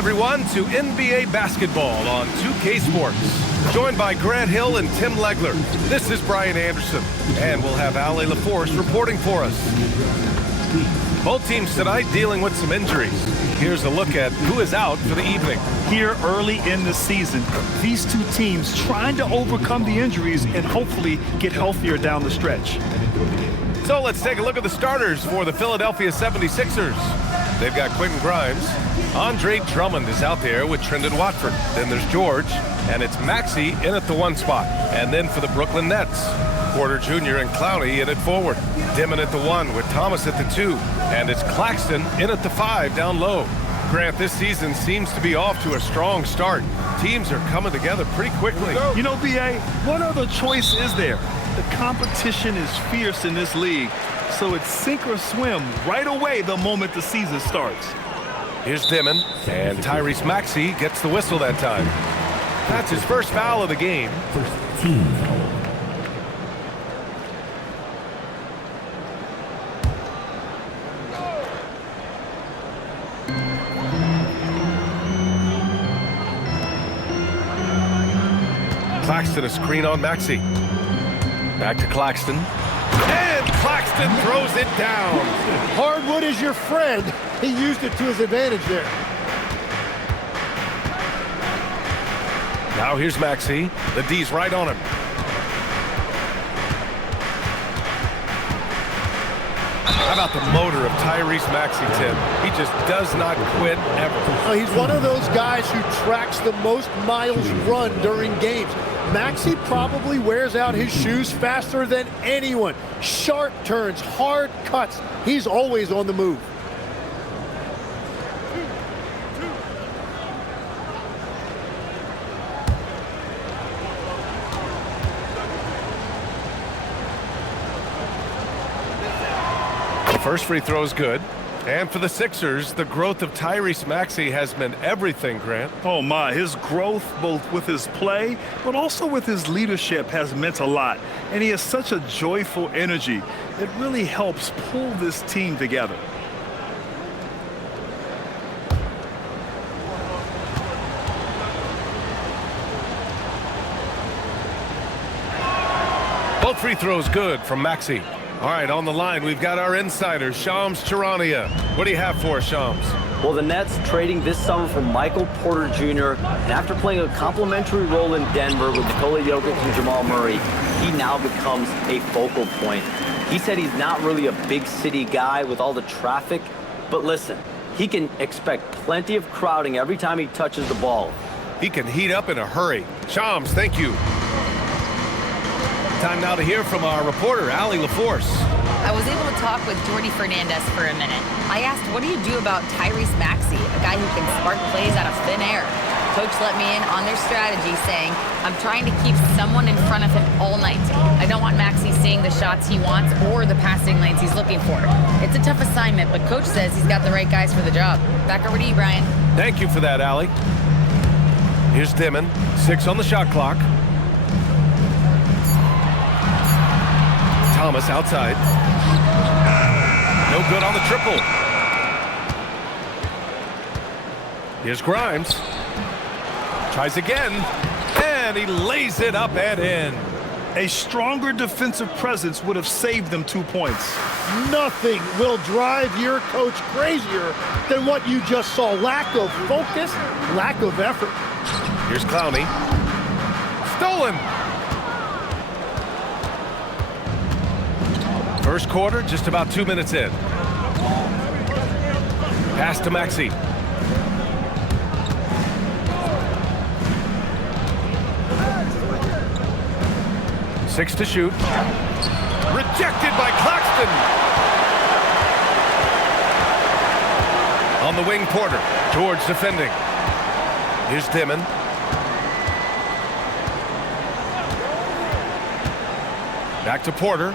everyone, to NBA basketball on 2K Sports. Joined by Grant Hill and Tim Legler, this is Brian Anderson, and we'll have Ali LaForce reporting for us. Both teams tonight dealing with some injuries. Here's a look at who is out for the evening. Here early in the season, these two teams trying to overcome the injuries and hopefully get healthier down the stretch. So let's take a look at the starters for the Philadelphia 76ers. They've got Quentin Grimes. Andre Drummond is out there with Trendon Watford. Then there's George, and it's Maxey in at the 1 spot. And then for the Brooklyn Nets, Porter Jr. and Clowney in at forward. Dimon at the 1 with Thomas at the 2. And it's Claxton in at the 5 down low. Grant, this season seems to be off to a strong start. Teams are coming together pretty quickly. You know, B.A., what other choice is there? The competition is fierce in this league, so it's sink or swim right away the moment the season starts. Here's Dimon, and Tyrese Maxey gets the whistle that time. That's his first foul of the game. First team. Claxton, a screen on Maxey. Back to Claxton. And Claxton throws it down. Hardwood is your friend. He used it to his advantage there. Now here's Maxey. The D's right on him. How about the motor of Tyrese Maxey, Tim? He just does not quit ever. He's one of those guys who tracks the most miles run during games. Maxey probably wears out his shoes faster than anyone. Sharp turns, hard cuts. He's always on the move. First free throw is good. And for the Sixers, the growth of Tyrese Maxey has meant everything, Grant. Oh, my. His growth, both with his play, but also with his leadership, has meant a lot. And he has such a joyful energy. It really helps pull this team together. Both free throws good from Maxey. All right, on the line, we've got our insider, Shams Charania. What do you have for us, Shams? Well, the Nets trading this summer for Michael Porter Jr., and after playing a complimentary role in Denver with Nikola Jokic and Jamal Murray, he now becomes a focal point. He said he's not really a big city guy with all the traffic, but listen, he can expect plenty of crowding every time he touches the ball. He can heat up in a hurry. Shams, thank you. Time now to hear from our reporter, Ali LaForce. I was able to talk with Jordy Fernandez for a minute. I asked, what do you do about Tyrese Maxey, a guy who can spark plays out of thin air? Coach let me in on their strategy, saying, I'm trying to keep someone in front of him all night. I don't want Maxey seeing the shots he wants or the passing lanes he's looking for. It's a tough assignment, but Coach says he's got the right guys for the job. Back over to you, Brian. Thank you for that, Ali. Here's Dimon, 6 on the shot clock. Thomas outside. No good on the triple. Here's Grimes. Tries again. And he lays it up and in. A stronger defensive presence would have saved them 2 points. Nothing will drive your coach crazier than what you just saw. Lack of focus, lack of effort. Here's Clowney. Stolen. First quarter, just about 2 minutes in. Pass to Maxey. Six to shoot. Rejected by Claxton. On the wing, Porter. George defending. Here's Dimon. Back to Porter.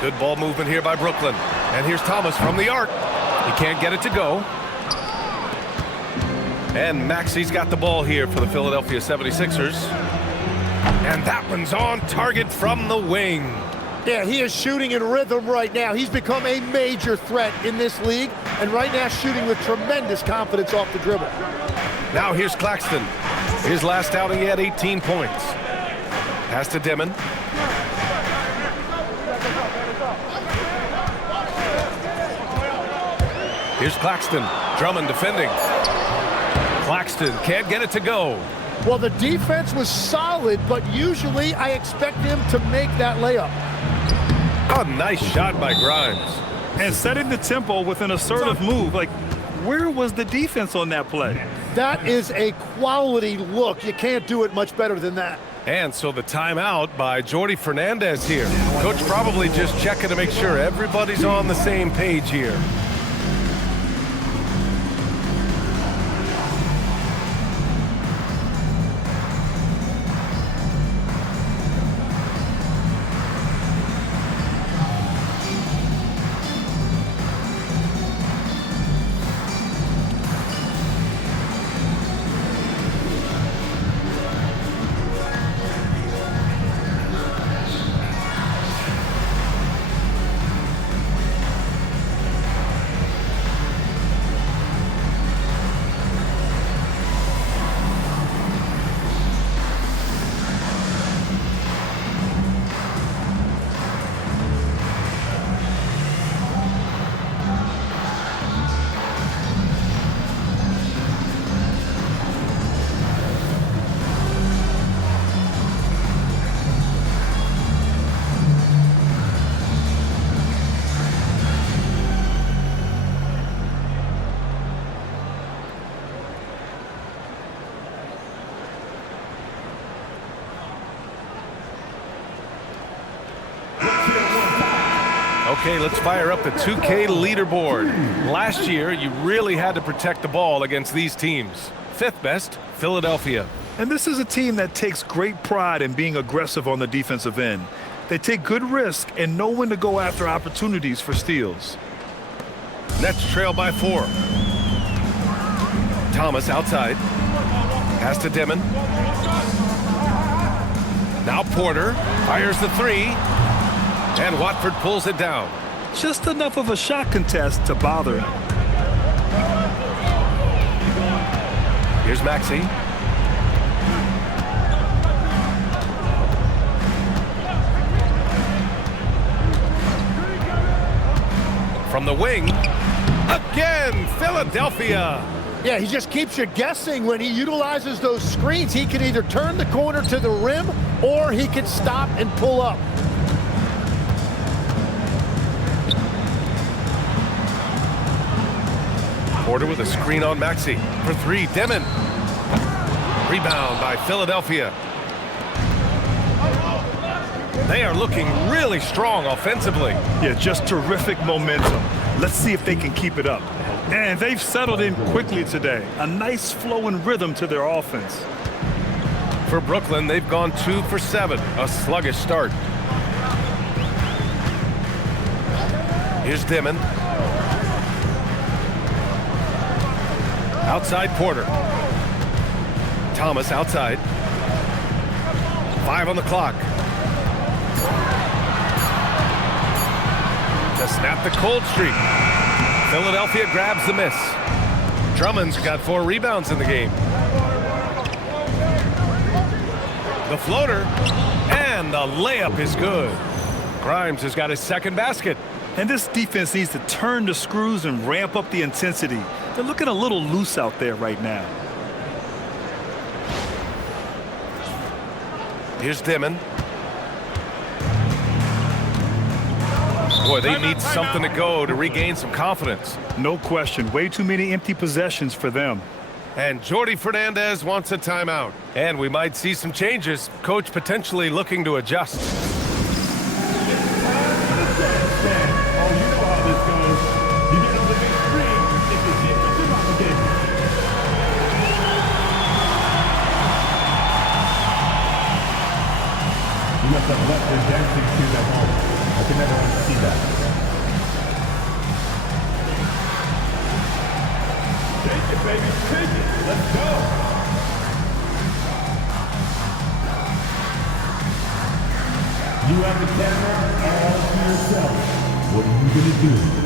Good ball movement here by Brooklyn. And here's Thomas from the arc. He can't get it to go. And Maxey's got the ball here for the Philadelphia 76ers. And that one's on target from the wing. Yeah, he is shooting in rhythm right now. He's become a major threat in this league, and right now shooting with tremendous confidence off the dribble. Now here's Claxton. His last outing, he had 18 points. Pass to Dimon. Here's Claxton. Drummond defending. Claxton can't get it to go. Well, the defense was solid, but usually I expect him to make that layup. A nice shot by Grimes. And setting the tempo with an assertive move. Like, where was the defense on that play? That is a quality look. You can't do it much better than that. And so the timeout by Jordi Fernandez here. Coach probably just checking to make sure everybody's on the same page here. Okay, let's fire up the 2K leaderboard. Last year, you really had to protect the ball against these teams. Fifth best, Philadelphia. And this is a team that takes great pride in being aggressive on the defensive end. They take good risk and know when to go after opportunities for steals. Nets trail by 4. Thomas outside. Pass to Dimon. Now Porter fires the 3. And Watford pulls it down. Just enough of a shot contest to bother him. Here's Maxey. From the wing. Again, Philadelphia. Yeah, he just keeps you guessing when he utilizes those screens. He can either turn the corner to the rim or he can stop and pull up. Porter with a screen on Maxey. For 3, Dimon. Rebound by Philadelphia. They are looking really strong offensively. Yeah, just terrific momentum. Let's see if they can keep it up. And they've settled in quickly today. A nice flow and rhythm to their offense. For Brooklyn, they've gone 2 for 7. A sluggish start. Here's Dimon. Outside Porter. Thomas outside. 5 on the clock. To snap the cold streak. Philadelphia grabs the miss. Drummond's got 4 rebounds in the game. The floater. And the layup is good. Grimes has got his second basket. And this defense needs to turn the screws and ramp up the intensity. They're looking a little loose out there right now. Here's Dimon. Boy, they need something to go to regain some confidence. No question. Way too many empty possessions for them. And Jordi Fernandez wants a timeout. And we might see some changes. Coach potentially looking to adjust. You must have left your dancing shoes at home. I can never unsee that. Take it, baby. Take it. Let's go. You have the camera all to yourself. What are you going to do?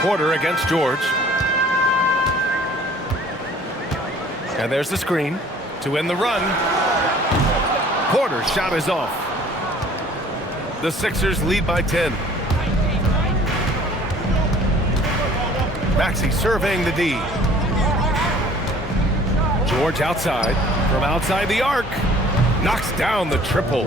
Porter against George. And there's the screen to end the run. Porter's shot is off. The Sixers lead by 10. Maxey surveying the D. George outside. From outside the arc. Knocks down the triple.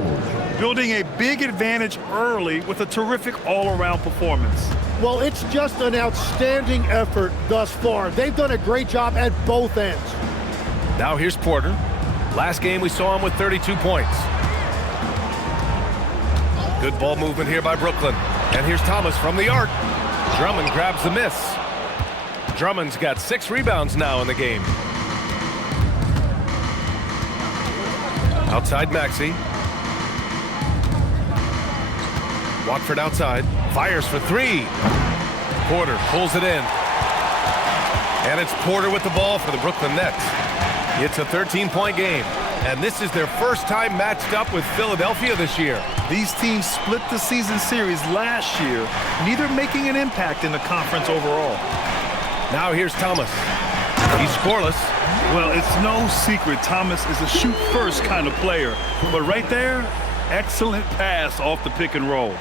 Building a big advantage early with a terrific all-around performance. Well, it's just an outstanding effort thus far. They've done a great job at both ends. Now here's Porter. Last game we saw him with 32 points. Good ball movement here by Brooklyn. And here's Thomas from the arc. Drummond grabs the miss. Drummond's got 6 rebounds now in the game. Outside Maxey. Watford outside. Fires for 3. Porter pulls it in. And it's Porter with the ball for the Brooklyn Nets. It's a 13-point game. And this is their first time matched up with Philadelphia this year. These teams split the season series last year, neither making an impact in the conference overall. Now here's Thomas. He's scoreless. Well, it's no secret Thomas is a shoot-first kind of player. But right there, excellent pass off the pick and roll.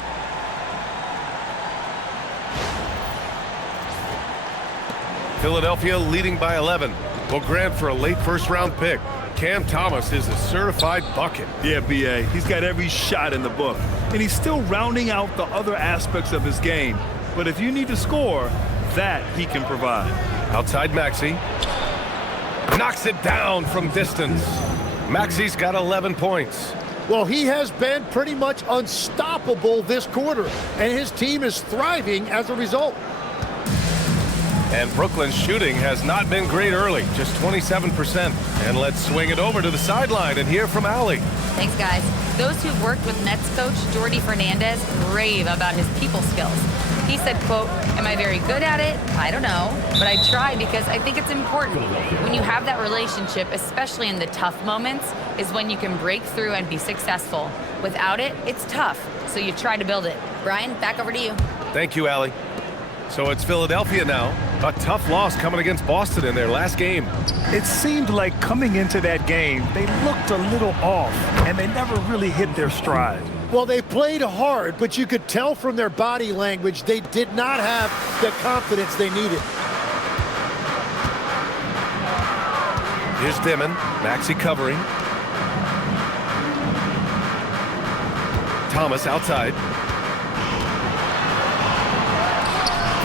Philadelphia leading by 11. Will grant for a late first-round pick. Cam Thomas is a certified bucket. Yeah, B.A. He's got every shot in the book. And he's still rounding out the other aspects of his game. But if you need to score, that he can provide. Outside Maxey. Knocks it down from distance. Maxey's got 11 points. Well, he has been pretty much unstoppable this quarter, and his team is thriving as a result. And Brooklyn's shooting has not been great early, just 27%. And let's swing it over to the sideline and hear from Allie. Thanks, guys. Those who've worked with Nets coach Jordi Fernandez rave about his people skills. He said, quote, "Am I very good at it? I don't know, but I try because I think it's important. When you have that relationship, especially in the tough moments, is when you can break through and be successful. Without it, it's tough, so you try to build it." Brian, back over to you. Thank you, Allie. So it's Philadelphia now. A tough loss coming against Boston in their last game. It seemed like coming into that game, they looked a little off, and they never really hit their stride. Well, they played hard, but you could tell from their body language they did not have the confidence they needed. Here's Dimon. Maxey covering. Thomas outside.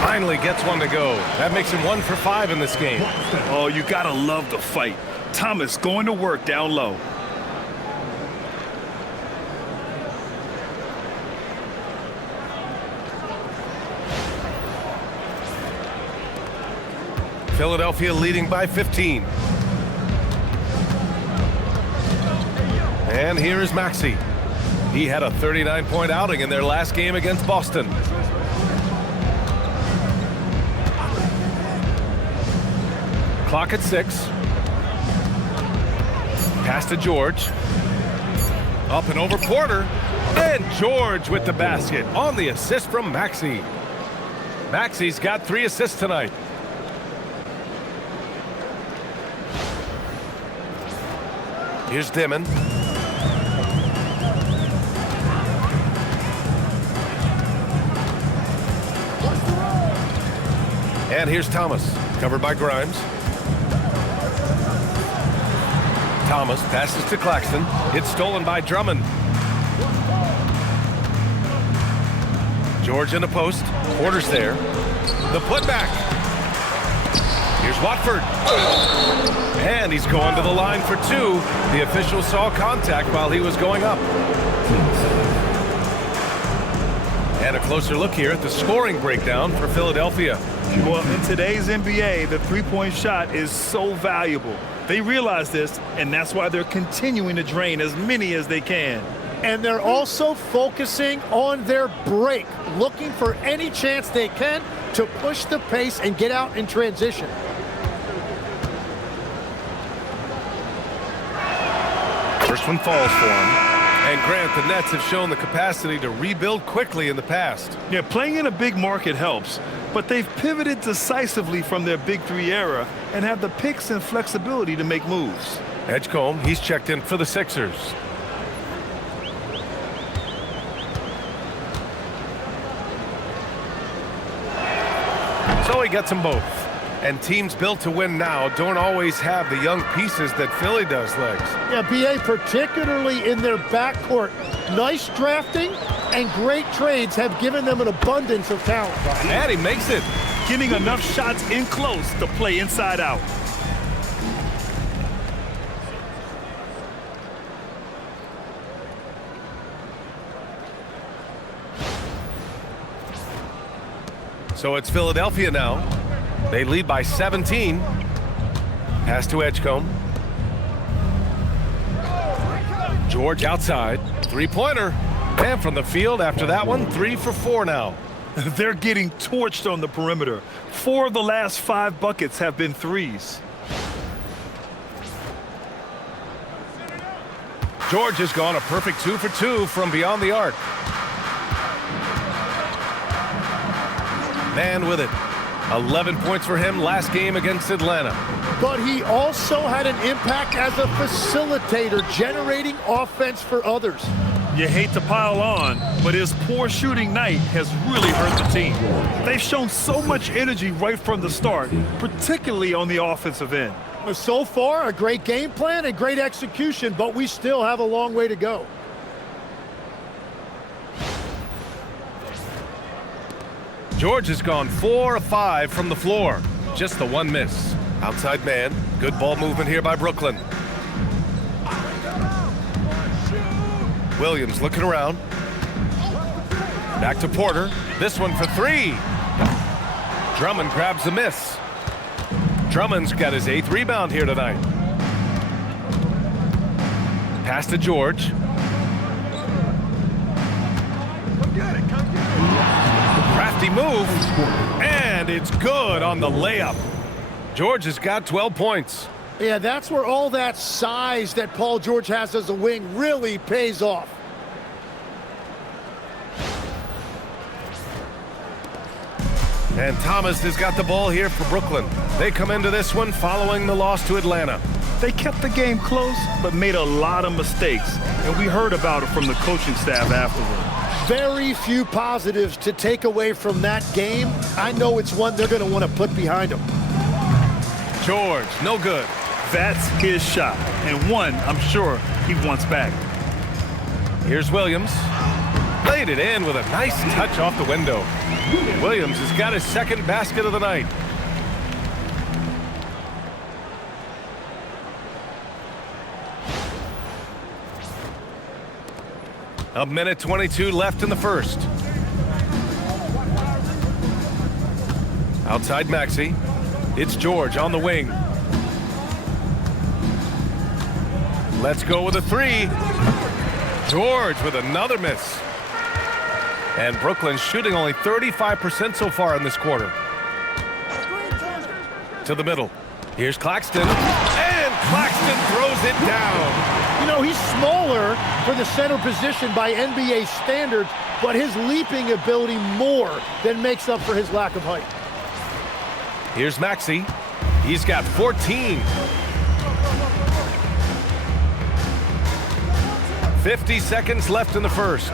Finally gets one to go. That makes him 1 for 5 in this game. Oh, you gotta love the fight. Thomas going to work down low. Philadelphia leading by 15. And here is Maxey. He had a 39-point outing in their last game against Boston. Clock at 6. Pass to George. Up and over Porter. And George with the basket on the assist from Maxey. Maxey's got 3 assists tonight. Here's Dimon. And here's Thomas, covered by Grimes. Thomas passes to Claxton. It's stolen by Drummond. George in the post. Porter's there. The putback. Here's Watford. And he's going to the line for two. The official saw contact while he was going up. And a closer look here at the scoring breakdown for Philadelphia. Well, in today's NBA, the three-point shot is so valuable. They realize this, and that's why they're continuing to drain as many as they can. And they're also focusing on their break, looking for any chance they can to push the pace and get out in transition. First one falls for him. And Grant, the Nets have shown the capacity to rebuild quickly in the past. Yeah, playing in a big market helps, but they've pivoted decisively from their Big Three era and have the picks and flexibility to make moves. Edgecombe, he's checked in for the Sixers. So he gets them both. And teams built to win now don't always have the young pieces that Philly does, Legs. Yeah, BA, particularly in their backcourt. Nice drafting and great trades have given them an abundance of talent. And he makes it. Getting enough shots in close to play inside out. So it's Philadelphia now. They lead by 17. Pass to Edgecombe. George outside. Three-pointer. And from the field after that one, 3 for 4 now. They're getting torched on the perimeter. 4 of the last 5 buckets have been threes. George has gone a perfect 2 for 2 from beyond the arc. Man with it. 11 points for him last game against Atlanta. But he also had an impact as a facilitator, generating offense for others. You hate to pile on, but his poor shooting night has really hurt the team. They've shown so much energy right from the start, particularly on the offensive end. So far, a great game plan and great execution, but we still have a long way to go. George has gone 4 of 5 from the floor. Just the one miss. Outside man. Good ball movement here by Brooklyn. Williams looking around. Back to Porter. This one for 3. Drummond grabs the miss. Drummond's got his 8th rebound here tonight. Pass to George. Crafty move, and it's good on the layup. George has got 12 points. Yeah, that's where all that size that Paul George has as a wing really pays off. And Thomas has got the ball here for Brooklyn. They come into this one following the loss to Atlanta. They kept the game close, but made a lot of mistakes, and we heard about it from the coaching staff afterward. Very few positives to take away from that game. I know it's one they're going to want to put behind them. George, no good. That's his shot, and one I'm sure he wants back. Here's Williams. Laid it in with a nice touch off the window. Williams has got his 2nd basket of the night. A minute 22 left in the first. Outside Maxey. It's George on the wing. Let's go with a 3. George with another miss. And Brooklyn shooting only 35% so far in this quarter. To the middle. Here's Claxton. And Claxton throws it down. You know, he's smaller for the center position by NBA standards, but his leaping ability more than makes up for his lack of height. Here's Maxey. He's got 14. 50 seconds left in the first.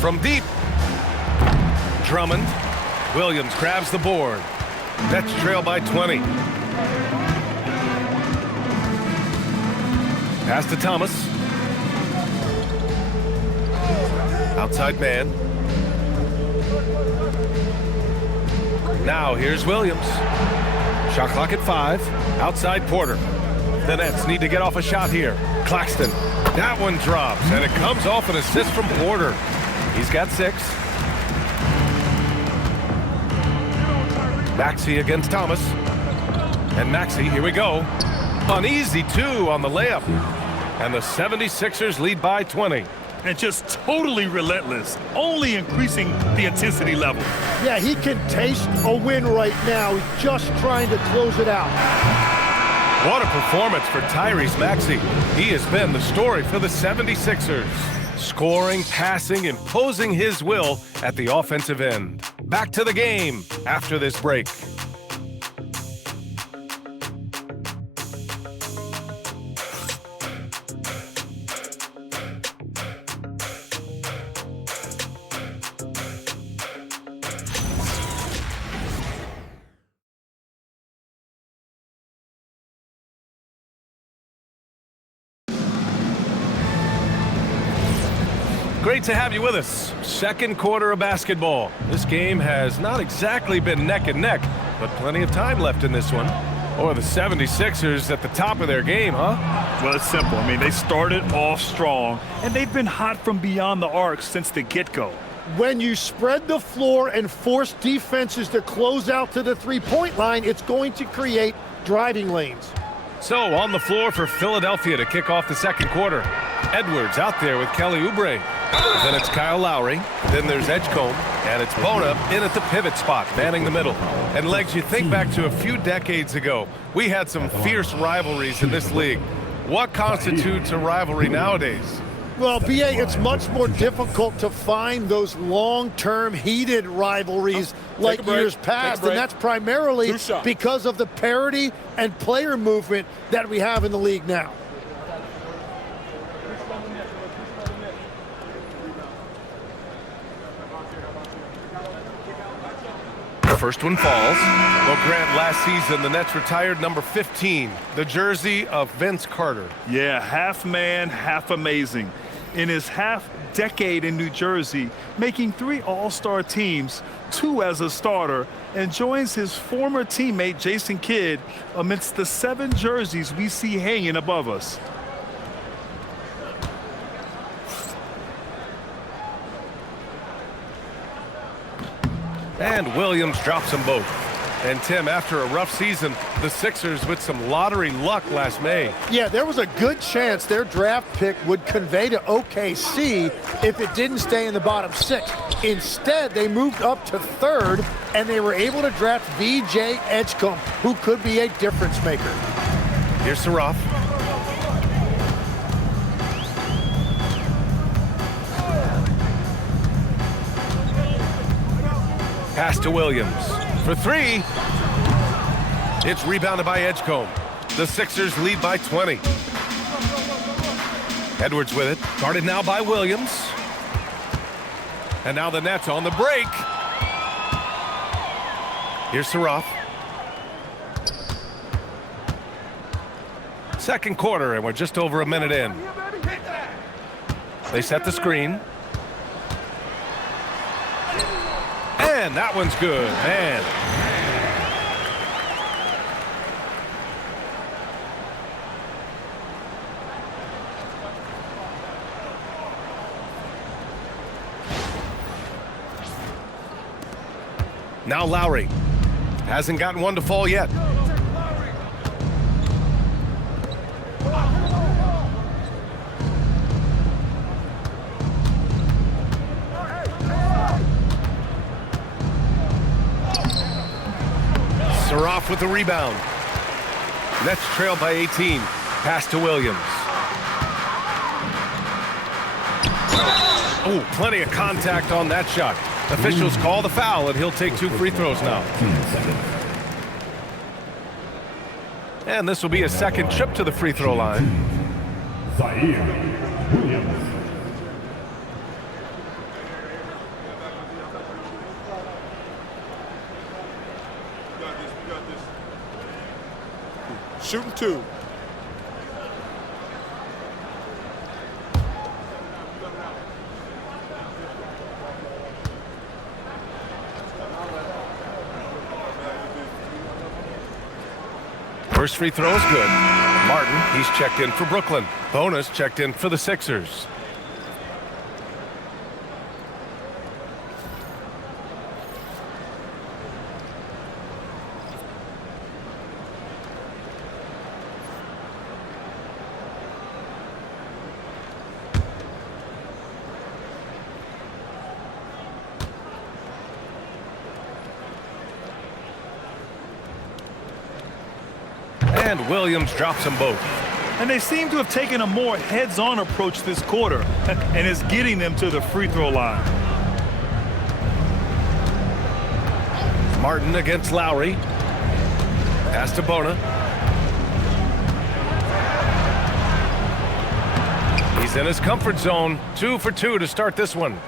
From deep. Drummond. Williams grabs the board. Nets trail by 20. Pass to Thomas. Outside man. Now here's Williams. Shot clock at 5. Outside Porter. The Nets need to get off a shot here. Claxton. That one drops, and it comes off an assist from Porter. He's got 6. Maxey against Thomas. And Maxey, here we go. An easy 2 on the layup. And the 76ers lead by 20. And just totally relentless, only increasing the intensity level. Yeah, he can taste a win right now. He's just trying to close it out. What a performance for Tyrese Maxey. He has been the story for the 76ers. Scoring, passing, imposing his will at the offensive end. Back to the game after this break. Great to have you with us. Second quarter of basketball. This game has not exactly been neck and neck, but plenty of time left in this one. Or the 76ers at the top of their game, huh? Well, it's simple. I mean, they started off strong, and they've been hot from beyond the arc since the get-go. When you spread the floor and force defenses to close out to the three-point line, it's going to create driving lanes. So on the floor for Philadelphia to kick off the second quarter. Edwards out there with Kelly Oubre. Then it's Kyle Lowry. Then there's Edgecombe. And it's Bona in at the pivot spot, manning the middle. And Legs, you think back to a few decades ago, we had some fierce rivalries in this league. What constitutes a rivalry nowadays? Well, B.A., it's much more difficult to find those long-term heated rivalries like years past, and that's primarily because of the parity and player movement that we have in the league now. The first one falls. Well, Grant, last season, the Nets retired number 15, the jersey of Vince Carter. Yeah, half man, half amazing. In his half-decade in New Jersey, making 3 All-Star teams, 2 as a starter, and joins his former teammate Jason Kidd amidst the 7 jerseys we see hanging above us. And Williams drops them both. And Tim, after a rough season, the Sixers with some lottery luck last May. Yeah, there was a good chance their draft pick would convey to OKC if it didn't stay in the bottom 6. Instead, they moved up to 3rd, and they were able to draft VJ Edgecombe, who could be a difference maker. Here's Saraf. Pass to Williams. For 3. It's rebounded by Edgecombe. The Sixers lead by 20. Edwards with it. Guarded now by Williams. And now the Nets on the break. Here's Saraf. Second quarter, and we're just over a minute in. They set the screen. And that one's good, man. Now Lowry. Hasn't gotten one to fall yet. Saraf with the rebound. Nets trailed by 18. Pass to Williams. Oh, plenty of contact on that shot. Officials call the foul, and he'll take 2 free throws now. And this will be a second trip to the free throw line. Zaire Williams. Shooting two. First free throw is good. Martin, he's checked in for Brooklyn. Bonus checked in for the Sixers. And Williams drops them both. And they seem to have taken a more heads-on approach this quarter, and it's getting them to the free throw line. Martin against Lowry. Pass to Bona. He's in his comfort zone. 2 for 2 to start this one.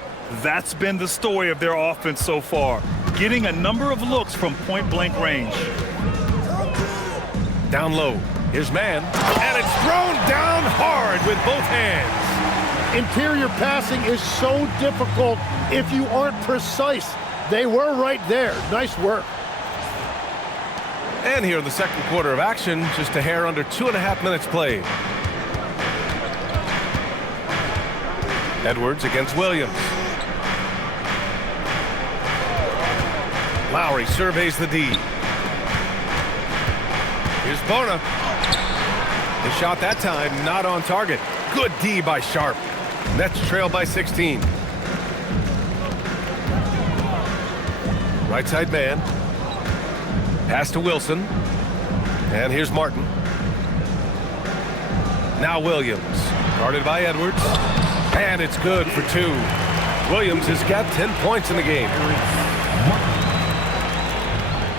That's been the story of their offense so far, getting a number of looks from point-blank range. Down low. Here's man. And it's thrown down hard with both hands. Interior passing is so difficult if you aren't precise. They were right there. Nice work. And here in the second quarter of action, just a hair under 2.5 minutes played. Edwards against Williams. Lowry surveys the D. Here's Bona. The shot that time not on target. Good D by Sharp. Nets trail by 16. Right side man. Pass to Wilson. And here's Martin. Now Williams. Guarded by Edwards. And it's good for 2. Williams has got 10 points in the game.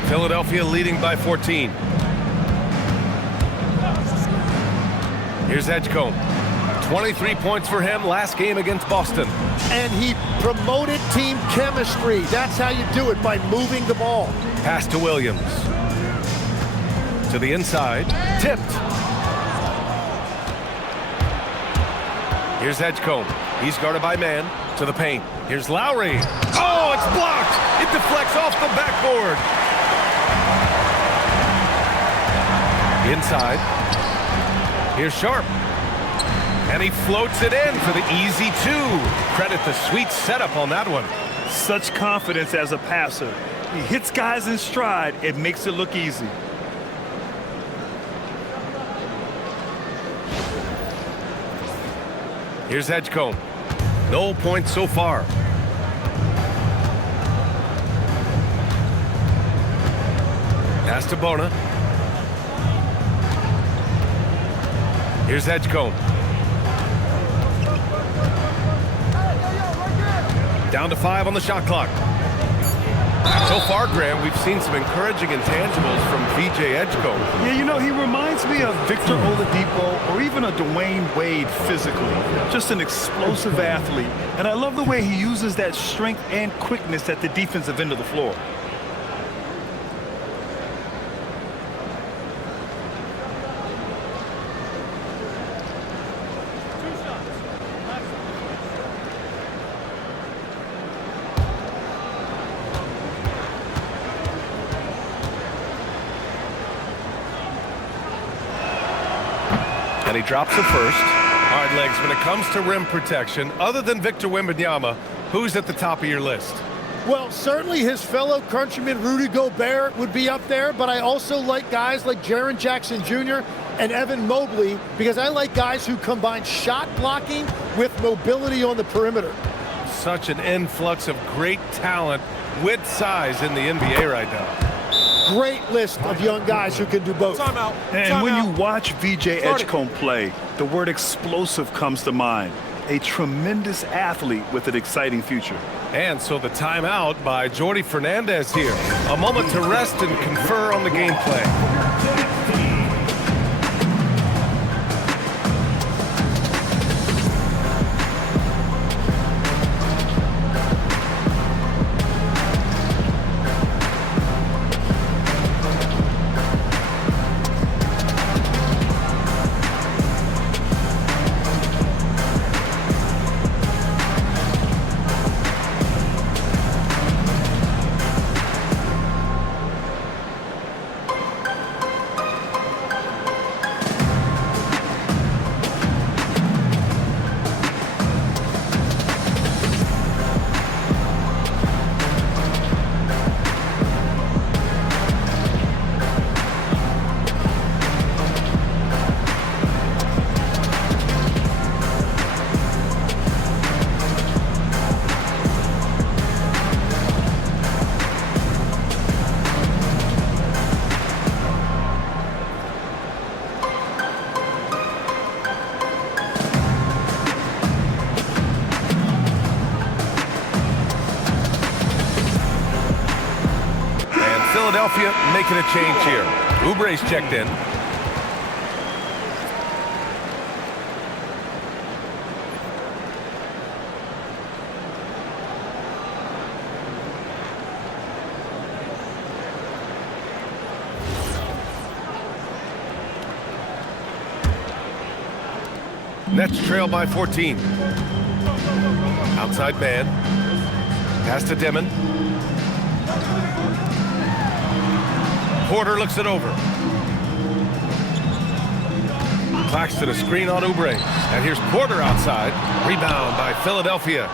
Philadelphia leading by 14. Here's Edgecombe. 23 points for him last game against Boston. And he promoted team chemistry. That's how you do it, by moving the ball. Pass to Williams. To the inside. Tipped. Here's Edgecombe. He's guarded by man. To the paint. Here's Lowry. Oh, it's blocked. It deflects off the backboard. Inside. Here's Sharp. And he floats it in for the easy 2. Credit the sweet setup on that one. Such confidence as a passer. He hits guys in stride. It makes it look easy. Here's Edgecombe. No points so far. Pass to Bona. Here's Edgecombe. Down to 5 on the shot clock. So far, Graham, we've seen some encouraging intangibles from VJ Edgecombe. Yeah, you know, he reminds me of Victor Oladipo or even a Dwayne Wade physically. Just an explosive athlete. And I love the way he uses that strength and quickness at the defensive end of the floor. And he drops the first. All right, Legs, when it comes to rim protection, other than Victor Wembanyama, who's at the top of your list? Well, certainly his fellow countryman Rudy Gobert would be up there, but I also like guys like Jaren Jackson Jr. and Evan Mobley because I like guys who combine shot blocking with mobility on the perimeter. Such an influx of great talent with size in the NBA right now. Great list of young guys who can do both. And when you watch VJ Edgecombe play, the word explosive comes to mind. A tremendous athlete with an exciting future. And so the timeout by Jordi Fernandez here. A moment to rest and confer on the gameplay. Philadelphia making a change here. Oubre's checked in. Nets trail by 14. Outside man. Pass to Dimon. Porter looks it over. Claxton a screen on Oubre. And here's Porter outside. Rebound by Philadelphia.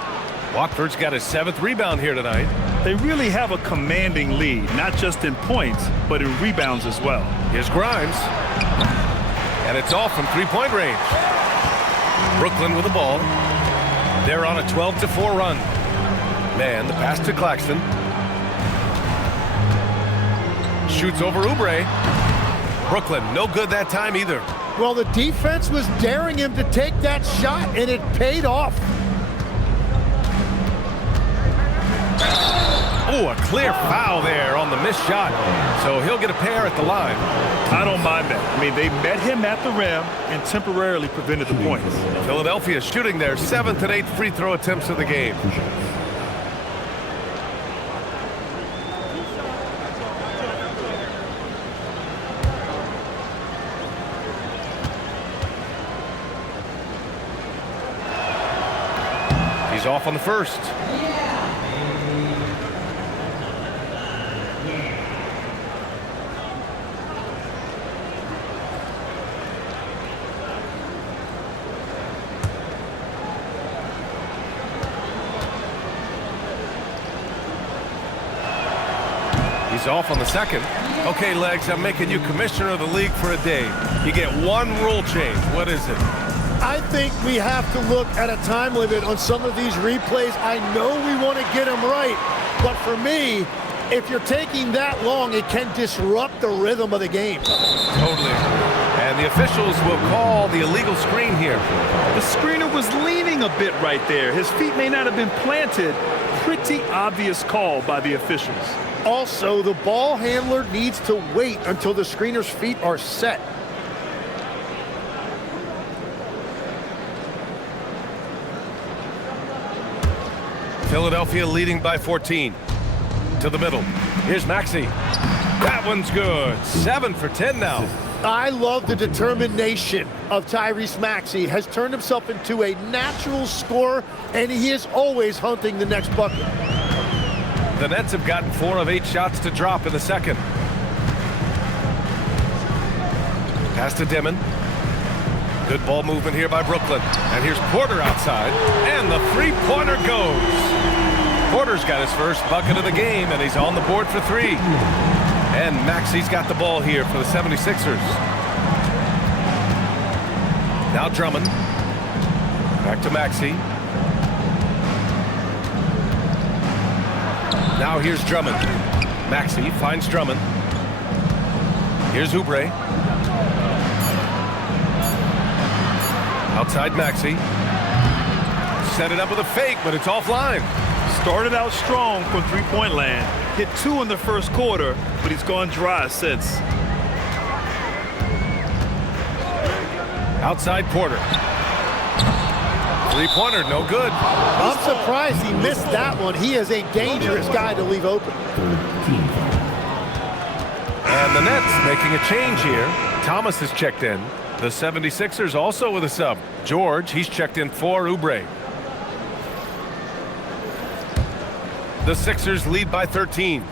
Watford's got his 7th rebound here tonight. They really have a commanding lead, not just in points, but in rebounds as well. Here's Grimes. And it's off from three-point range. Brooklyn with the ball. They're on a 12-4 run. Man, the pass to Claxton. Shoots over Oubre. Brooklyn, no good that time either. Well, the defense was daring him to take that shot, and it paid off. Oh, a clear foul there on the missed shot. So he'll get a pair at the line. I don't mind that. I mean, they met him at the rim and temporarily prevented the points. Philadelphia shooting their 7th and 8th free throw attempts of the game. He's off on the first. He's off on the second. Okay, Legs, I'm making you commissioner of the league for a day. You get one rule change. What is it? I think we have to look at a time limit on some of these replays. I know we want to get them right, but for me, if you're taking that long, it can disrupt the rhythm of the game. Totally. And the officials will call the illegal screen here. The screener was leaning a bit right there. His feet may not have been planted. Pretty obvious call by the officials. Also, the ball handler needs to wait until the screener's feet are set. Philadelphia leading by 14. To the middle. Here's Maxey. That one's good. 7 for 10 now. I love the determination of Tyrese Maxey. Has turned himself into a natural scorer, and he is always hunting the next bucket. The Nets have gotten 4 of 8 shots to drop in the second. Pass to Dimon. Good ball movement here by Brooklyn. And here's Porter outside. And the three-pointer goes. Porter's got his first bucket of the game, and he's on the board for 3. And Maxey's got the ball here for the 76ers. Now Drummond. Back to Maxey. Now here's Drummond. Maxey finds Drummond. Here's Oubre. Outside Maxey. Set it up with a fake, but it's offline. Started out strong from three-point land. Hit 2 in the first quarter, but he's gone dry since. Outside Porter. Three-pointer, no good. I'm surprised he missed that one. He is a dangerous guy to leave open. And the Nets making a change here. Thomas is checked in. The 76ers also with a sub. George, he's checked in for Oubre. The Sixers lead by 13.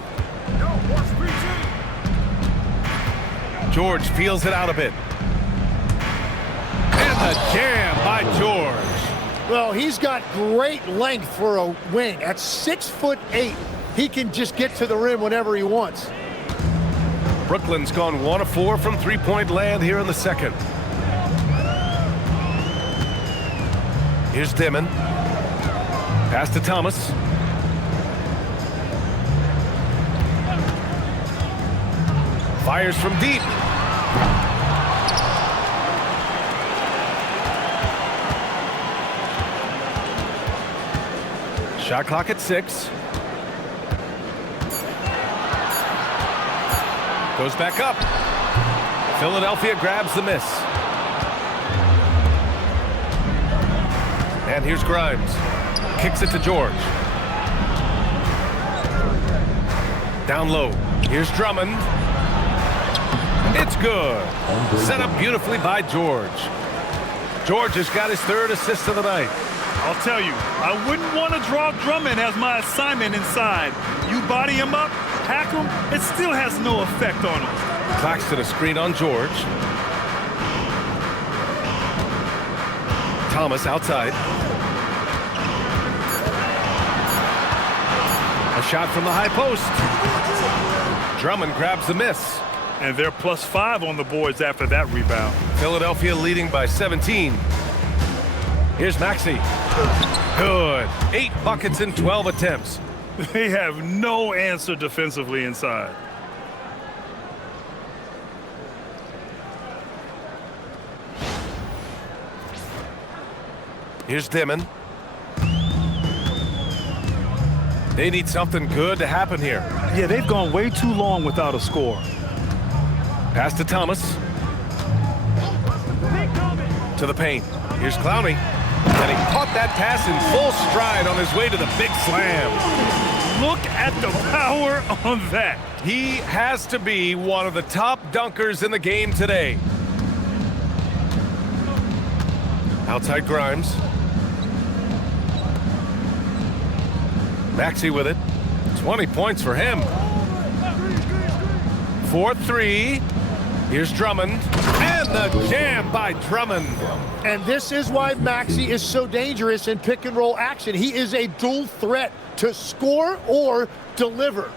George feels it out a bit. And the jam by George. Well, he's got great length for a wing. At 6'8", he can just get to the rim whenever he wants. Brooklyn's gone 1 of 4 from three-point land here in the second. Here's Dimon. Pass to Thomas. Fires from deep. Shot clock at 6. Goes back up. Philadelphia grabs the miss. And here's Grimes. Kicks it to George. Down low. Here's Drummond. It's good. Set up beautifully by George. George has got his 3rd assist of the night. I'll tell you, I wouldn't want to draw Drummond as my assignment inside. You body him up, hack him, it still has no effect on him. Claxton a screen on George. Thomas outside. A shot from the high post. Drummond grabs the miss. And they're +5 on the boards after that rebound. Philadelphia leading by 17. Here's Maxey. Good. 8 buckets in 12 attempts. They have no answer defensively inside. Here's Dimon. They need something good to happen here. Yeah, they've gone way too long without a score. Pass to Thomas. To the paint. Here's Clowney. And he caught that pass in full stride on his way to the big slam. Look at the power on that. He has to be one of the top dunkers in the game today. Outside Grimes. Maxey with it. 20 points for him. 4-3. Here's Drummond. And the jam by Drummond. And this is why Maxey is so dangerous in pick-and-roll action. He is a dual threat to score or deliver.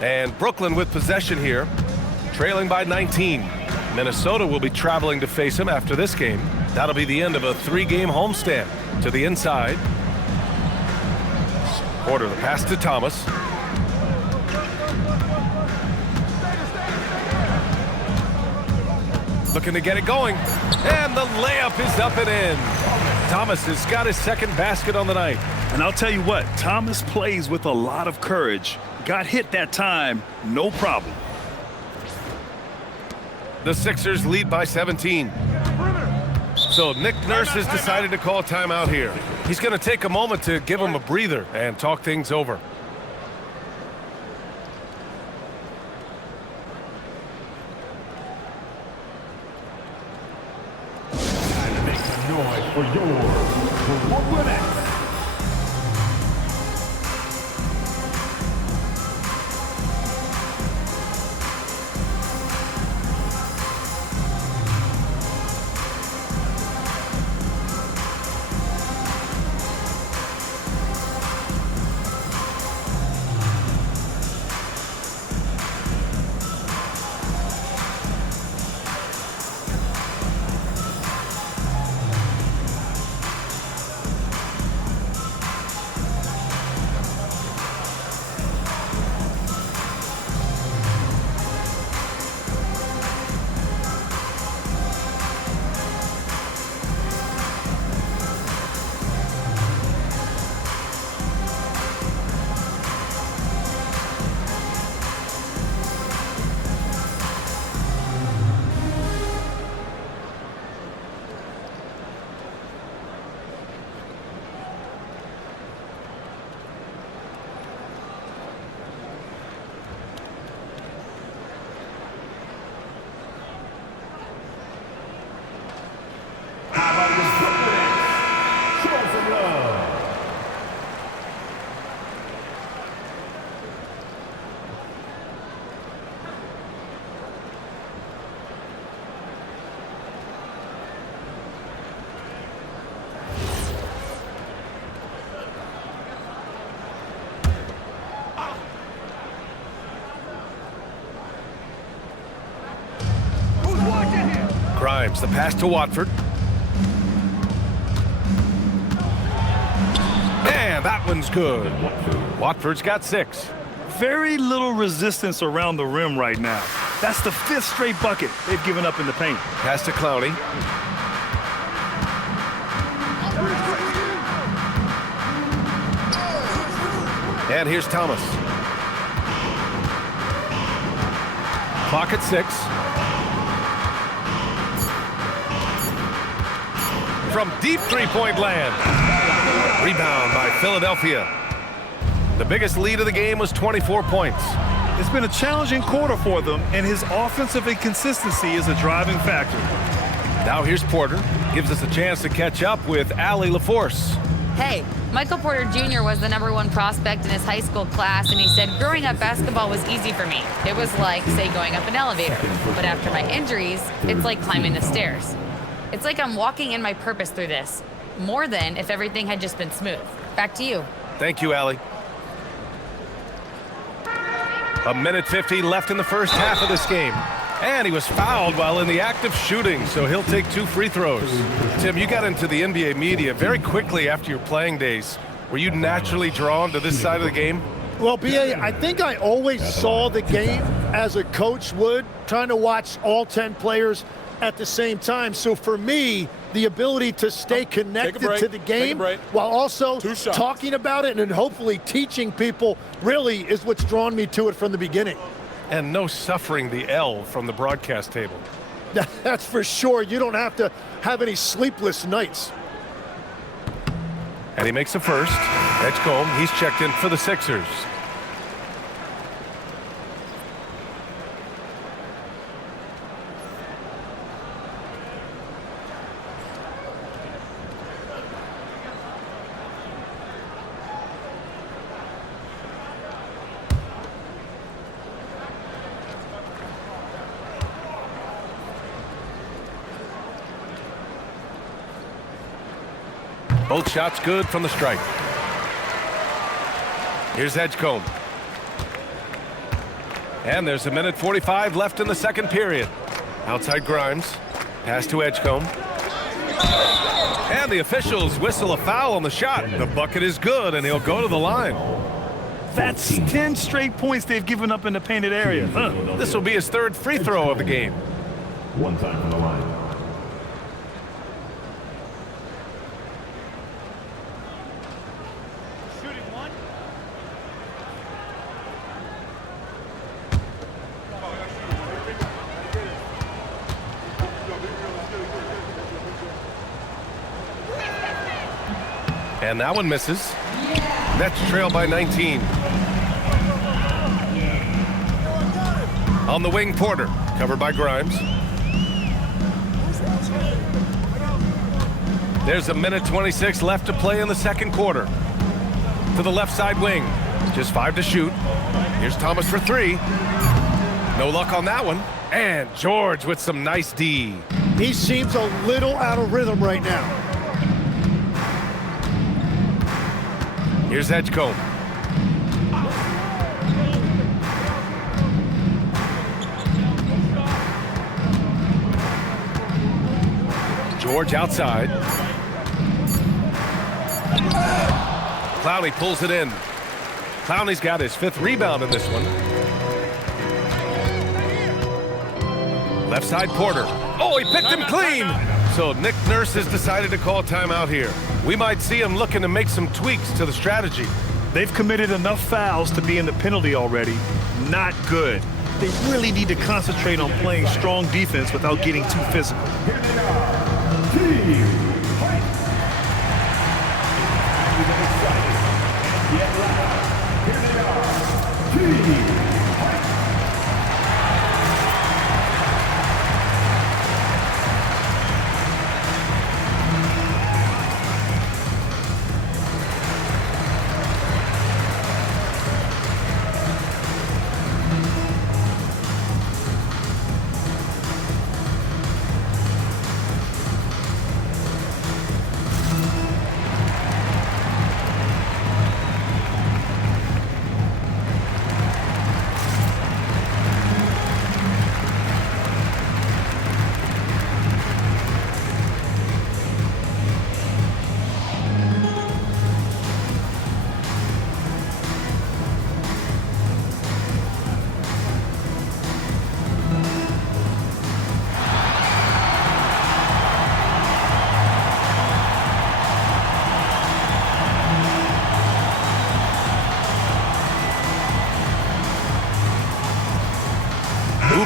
And Brooklyn with possession here, trailing by 19. Minnesota will be traveling to face him after this game. That'll be the end of a 3-game homestand. To the inside. Porter the pass to Thomas. Looking to get it going. And the layup is up and in. Thomas has got his 2nd basket on the night. And I'll tell you what, Thomas plays with a lot of courage. Got hit that time, no problem. The Sixers lead by 17. So Nick Nurse has decided to call timeout here. He's going to take a moment to give him a breather and talk things over. Make some noise for yours. Brooklyn Nets. Grimes, the pass to Watford. And that one's good. Watford's got 6. Very little resistance around the rim right now. That's the 5th straight bucket they've given up in the paint. Pass to Clowney. And here's Thomas. Clock at 6. From deep three-point land. Rebound by Philadelphia. The biggest lead of the game was 24 points. It's been a challenging quarter for them, and his offensive inconsistency is a driving factor. Now here's Porter. Gives us a chance to catch up with Allie LaForce. Hey, Michael Porter Jr. was the #1 prospect in his high school class, and he said, growing up, basketball was easy for me. It was like, say, going up an elevator. But after my injuries, it's like climbing the stairs. It's like I'm walking in my purpose through this, more than if everything had just been smooth. Back to you. Thank you, Allie. 1:50 left in the first half of this game. And he was fouled while in the act of shooting, so he'll take 2 free throws. Tim, you got into the NBA media very quickly after your playing days. Were you naturally drawn to this side of the game? Well, B.A., I think I always saw the game as a coach would, trying to watch all 10 players at the same time. So for me, the ability to stay connected to the game while also talking about it and hopefully teaching people really is what's drawn me to it from the beginning. And no suffering the L from the broadcast table. That's for sure. You don't have to have any sleepless nights. And he makes the first. Edgecombe, he's checked in for the Sixers. Both shots good from the stripe. Here's Edgecombe. And there's 1:45 left in the second period. Outside Grimes. Pass to Edgecombe. And the officials whistle a foul on the shot. The bucket is good, and he'll go to the line. That's 10 straight points they've given up in the painted area. This will be his 3rd free throw of the game. One time from the line. And that one misses. Nets trail by 19. On the wing, Porter, covered by Grimes. There's 1:26 left to play in the second quarter. To the left side wing. Just 5 to shoot. Here's Thomas for 3. No luck on that one. And George with some nice D. He seems a little out of rhythm right now. Here's Edgecombe. George outside. Clowney pulls it in. Clowney's got his 5th rebound in this one. Left side Porter. Oh, he picked him clean. So Nick Nurse has decided to call timeout here. We might see him looking to make some tweaks to the strategy. They've committed enough fouls to be in the penalty already. Not good. They really need to concentrate on playing strong defense without getting too physical.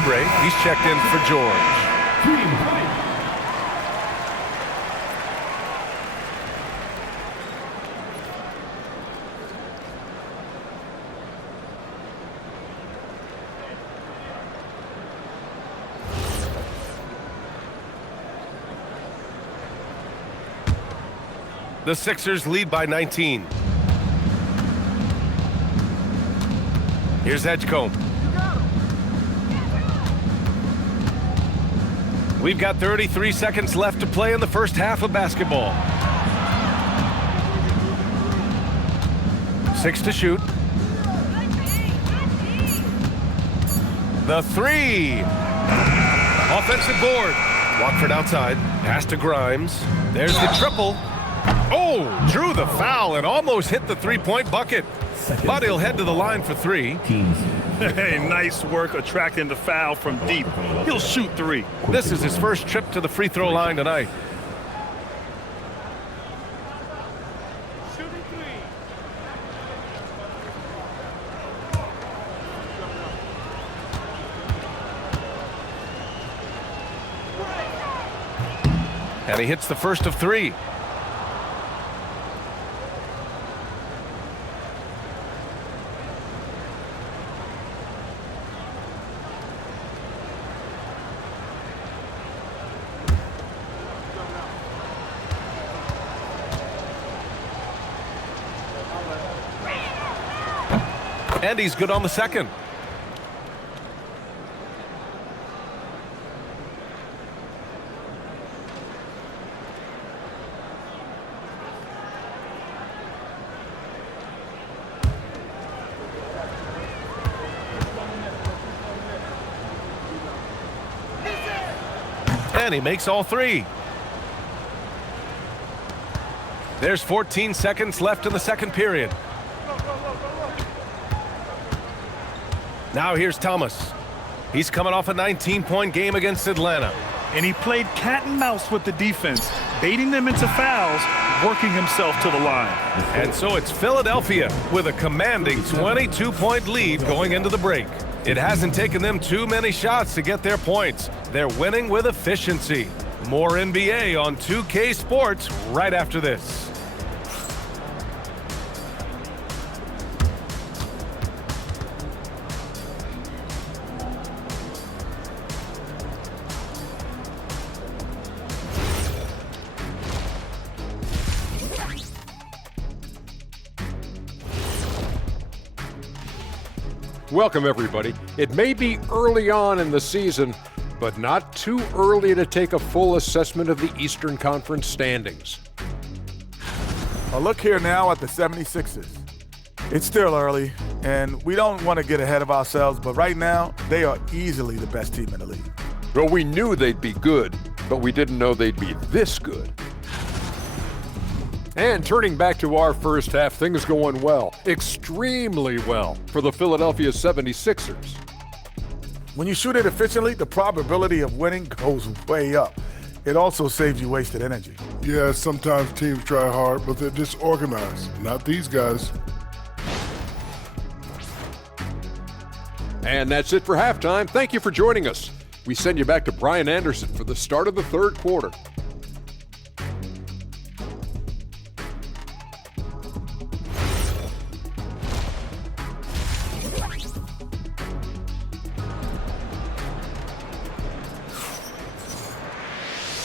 Oubre. He's checked in for George. The Sixers lead by 19. Here's Edgecombe. We've got 33 seconds left to play in the first half of basketball. 6 to shoot. The three. Offensive board. Watford outside. Pass to Grimes. There's the triple. Oh, drew the foul and almost hit the three-point bucket. But he'll head to the line for three. Hey, nice work attracting the foul from deep. He'll shoot three. This is his first trip to the free throw line tonight. And he hits the first of three. And he's good on the second. And he makes all three. There's 14 seconds left in the second period. Now here's Thomas. He's coming off a 19-point game against Atlanta. And he played cat and mouse with the defense, baiting them into fouls, working himself to the line. And so it's Philadelphia with a commanding 22-point lead going into the break. It hasn't taken them too many shots to get their points. They're winning with efficiency. More NBA on 2K Sports right after this. Welcome, everybody. It may be early on in the season, but not too early to take a full assessment of the Eastern Conference standings. A look here now at the 76ers. It's still early, and we don't want to get ahead of ourselves, but right now, they are easily the best team in the league. Well, we knew they'd be good, but we didn't know they'd be this good. And turning back to our first half, things going well, extremely well, for the Philadelphia 76ers. When you shoot it efficiently, the probability of winning goes way up. It also saves you wasted energy. Yeah, sometimes teams try hard, but they're disorganized. Not these guys. And that's it for halftime. Thank you for joining us. We send you back to Brian Anderson for the start of the third quarter.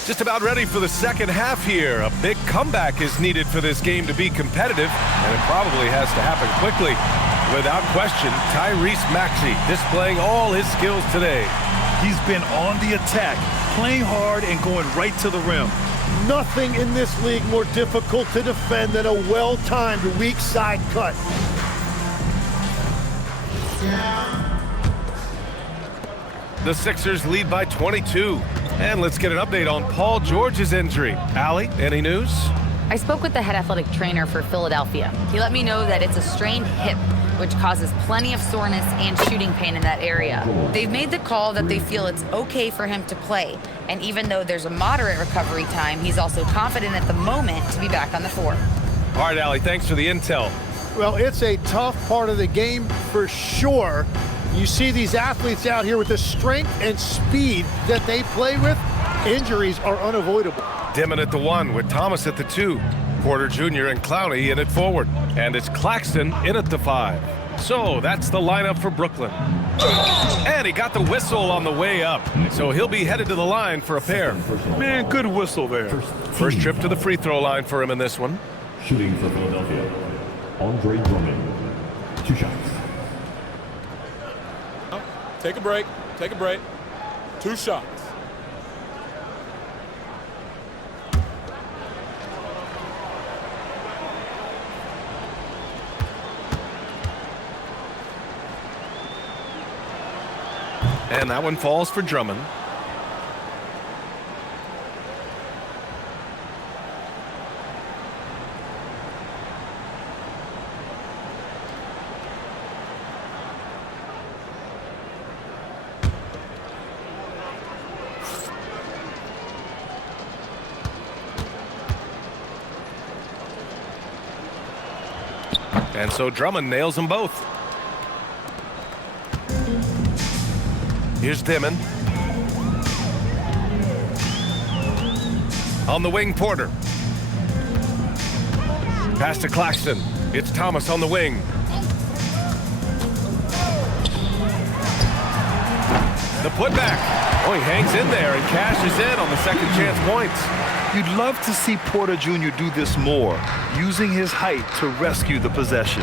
Just about ready for the second half here. A big comeback is needed for this game to be competitive, and it probably has to happen quickly. Without question, Tyrese Maxey displaying all his skills today. He's been on the attack, playing hard and going right to the rim. Nothing in this league more difficult to defend than a well-timed weak side cut. The Sixers lead by 22. And let's get an update on Paul George's injury. Allie, any news? I spoke with the head athletic trainer for Philadelphia. He let me know that it's a strained hip, which causes plenty of soreness and shooting pain in that area. They've made the call that they feel it's okay for him to play. And even though there's a moderate recovery time, he's also confident at the moment to be back on the floor. All right, Allie, thanks for the intel. Well, it's a tough part of the game for sure. You see these athletes out here with the strength and speed that they play with, injuries are unavoidable. Dimon at the 1 with Thomas at the 2. Porter Jr. and Clowney in at forward. And it's Claxton in at the 5. So that's the lineup for Brooklyn. And he got the whistle on the way up. So he'll be headed to the line for a pair. Man, good whistle there. First trip to the free throw line for him in this one. Shooting for Philadelphia, Andre Drummond. 2 shots. Take a break. Take a break. 2 shots. And that one falls for Drummond. And so Drummond nails them both. Here's Dimon. On the wing, Porter. Pass to Claxton. It's Thomas on the wing. The putback. Oh, he hangs in there and cashes in on the second chance points. You'd love to see Porter Jr. do this more, using his height to rescue the possession.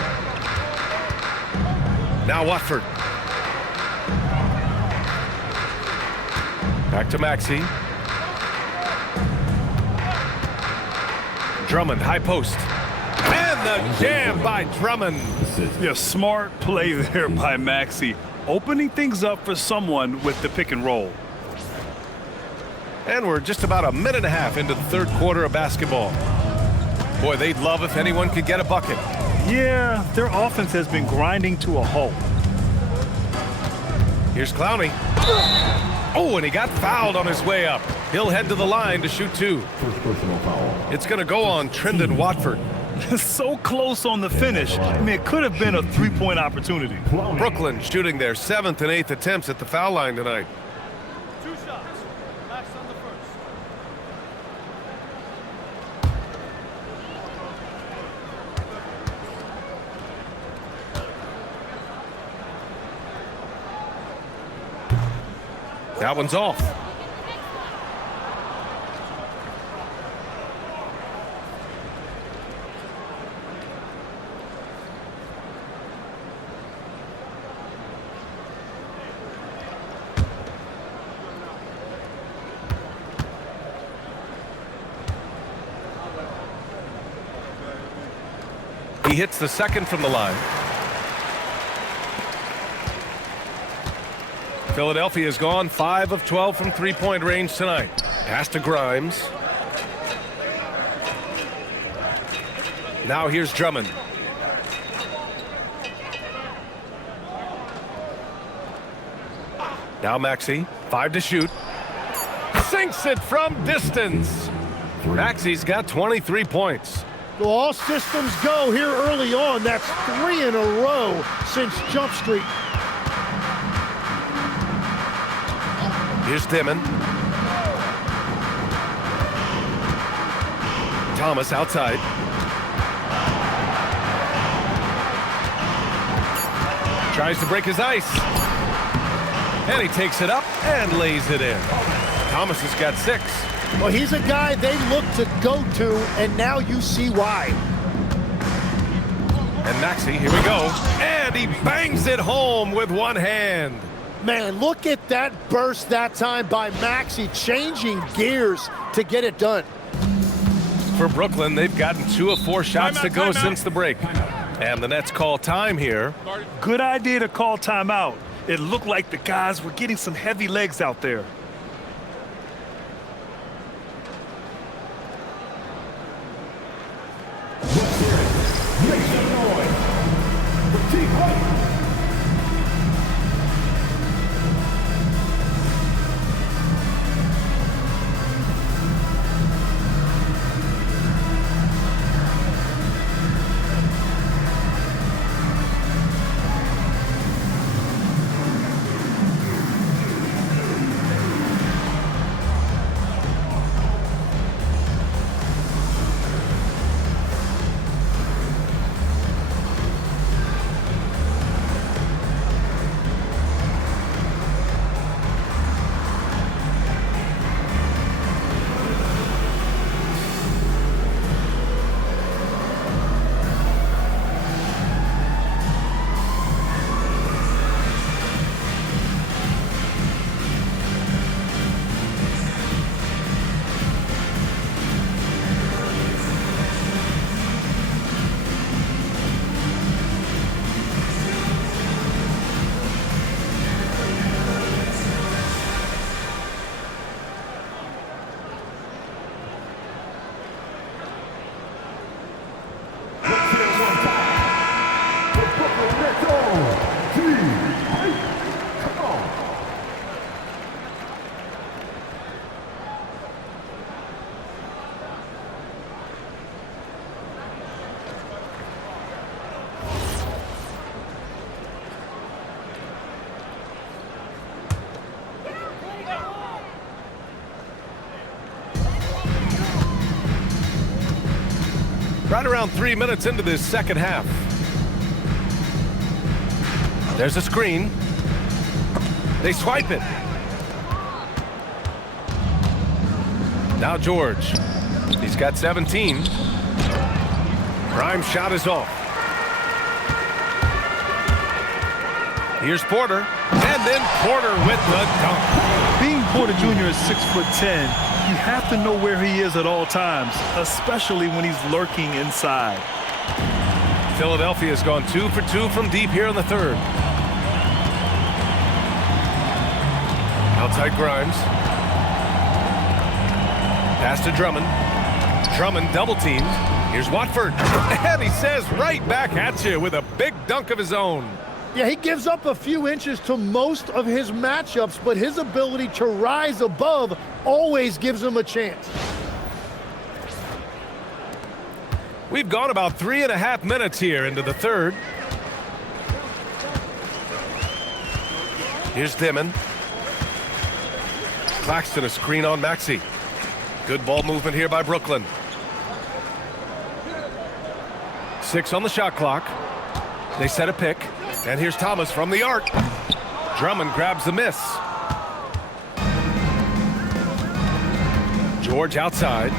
Now Watford. Back to Maxey. Drummond, high post. And the jam by Drummond. Yeah, smart play there by Maxey, opening things up for someone with the pick and roll. And we're just about a minute and a half into the third quarter of basketball. Boy, they'd love if anyone could get a bucket. Yeah, their offense has been grinding to a halt. Here's Clowney. Oh, and he got fouled on his way up. He'll head to the line to shoot 2. First personal foul. It's going to go on Trendon Watford. So close on the finish. I mean, it could have been a three-point opportunity. Brooklyn shooting their 7th and 8th attempts at the foul line tonight. 2 shots. Max on the first. That one's off. He hits the second from the line. Philadelphia has gone 5 of 12 from three-point range tonight. Pass to Grimes. Now here's Drummond. Now Maxey, 5 to shoot. Sinks it from distance. Maxey's got 23 points. Well, all systems go here early on. That's 3 in a row since Jump Street. Here's Dimon. Thomas outside. Tries to break his ice. And he takes it up and lays it in. Thomas has got 6. Well, he's a guy they look to go to, and now you see why. And Maxey, here we go. And he bangs it home with one hand. Man, look at that burst that time by Maxey, changing gears to get it done. For Brooklyn, they've gotten 2 of 4 shots to go since the break. And the Nets call time here. Good idea to call timeout. It looked like the guys were getting some heavy legs out there. Come on. Right around 3 minutes into this second half. There's a screen. They swipe it. Now George. He's got 17. Grimes' shot is off. Here's Porter. And then Porter with the dunk. Being Porter Jr. is 6'10", you have to know where he is at all times, especially when he's lurking inside. Philadelphia has gone 2 for 2 from deep here in the third. Outside Grimes. Pass to Drummond. Drummond double teamed. Here's Watford. And he says right back at you with a big dunk of his own. Yeah, he gives up a few inches to most of his matchups, but his ability to rise above always gives him a chance. We've gone about 3.5 minutes here into the third. Here's Dimon. Claxton a screen on Maxey. Good ball movement here by Brooklyn. 6 on the shot clock. They set a pick. And here's Thomas from the arc. Drummond grabs the miss. George outside.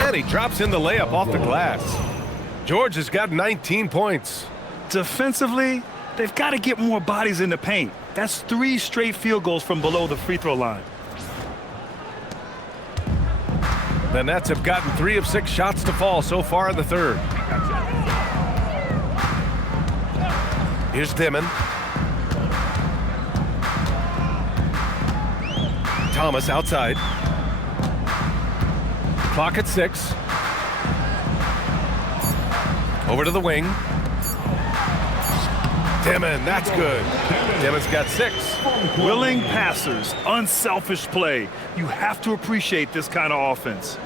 And he drops in the layup off the glass. George has got 19 points. Defensively, they've got to get more bodies in the paint. That's 3 straight field goals from below the free throw line. The Nets have gotten 3 of 6 shots to fall so far in the third. Here's Dimon. Thomas outside. Clock at 6. Over to the wing. Dimon, that's good. Dimon's got 6. Willing passers, unselfish play. You have to appreciate this kind of offense.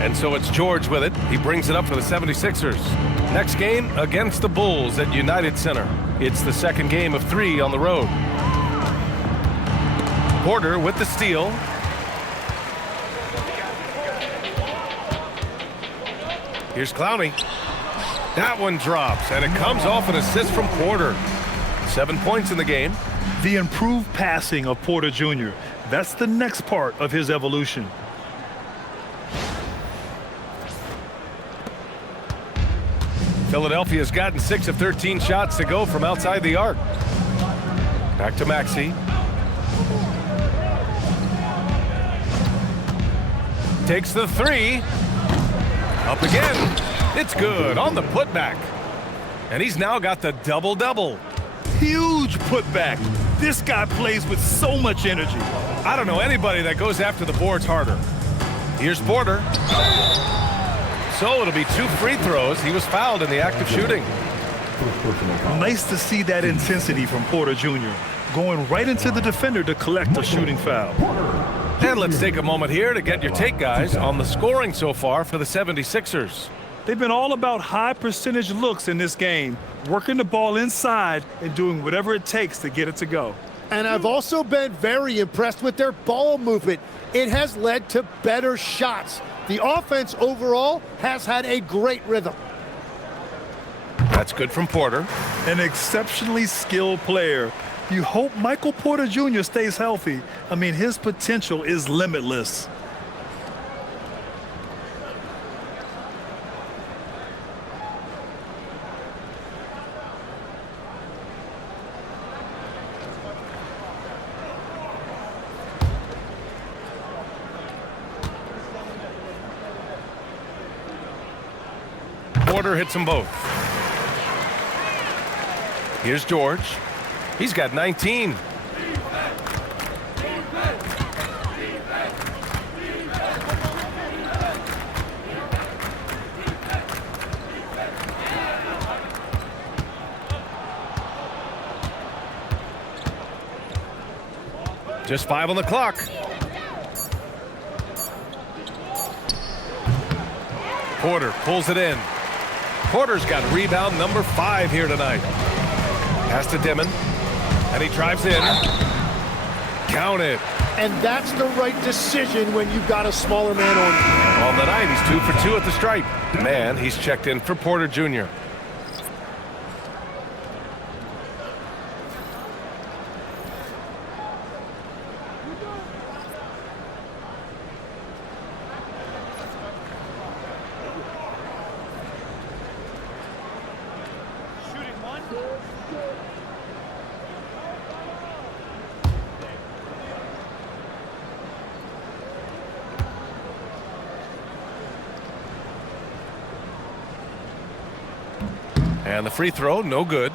And so it's George with it. He brings it up for the 76ers. Next game against the Bulls at United Center. It's the second game of 3 on the road. Porter with the steal. Here's Clowney. That one drops, and it comes off an assist from Porter. 7 points in the game. The improved passing of Porter Jr. That's the next part of his evolution. Philadelphia's gotten 6 of 13 shots to go from outside the arc. Back to Maxey. Takes the 3. Up again. It's good on the putback. And he's now got the double-double. Huge putback. This guy plays with so much energy. I don't know anybody that goes after the boards harder. Here's Porter. So it'll be 2 free throws. He was fouled in the act of shooting. Nice to see that intensity from Porter Jr. going right into the defender to collect a shooting foul. And let's take a moment here to get your take, guys, on the scoring so far for the 76ers. They've been all about high percentage looks in this game, working the ball inside and doing whatever it takes to get it to go. And I've also been very impressed with their ball movement. It has led to better shots. The offense overall has had a great rhythm. That's good from Porter. An exceptionally skilled player. You hope Michael Porter Jr. stays healthy. I mean, his potential is limitless. Porter hits them both. Here's George. He's got 19. Just 5 on the clock. Porter pulls it in. Porter's got rebound number 5 here tonight. Pass to Dimon, and he drives in. Count it. And that's the right decision when you've got a smaller man on you. On the night, he's 2 for 2 at the stripe. Man, he's checked in for Porter Jr. And the free throw, no good.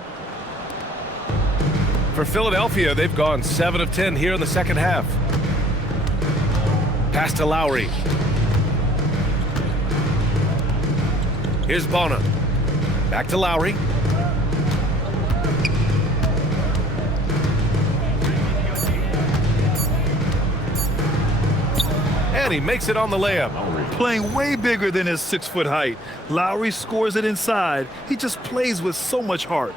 For Philadelphia, they've gone 7 of 10 here in the second half. Pass to Lowry. Here's Bona. Back to Lowry. And he makes it on the layup. Playing way bigger than his 6-foot height. Lowry scores it inside. He just plays with so much heart.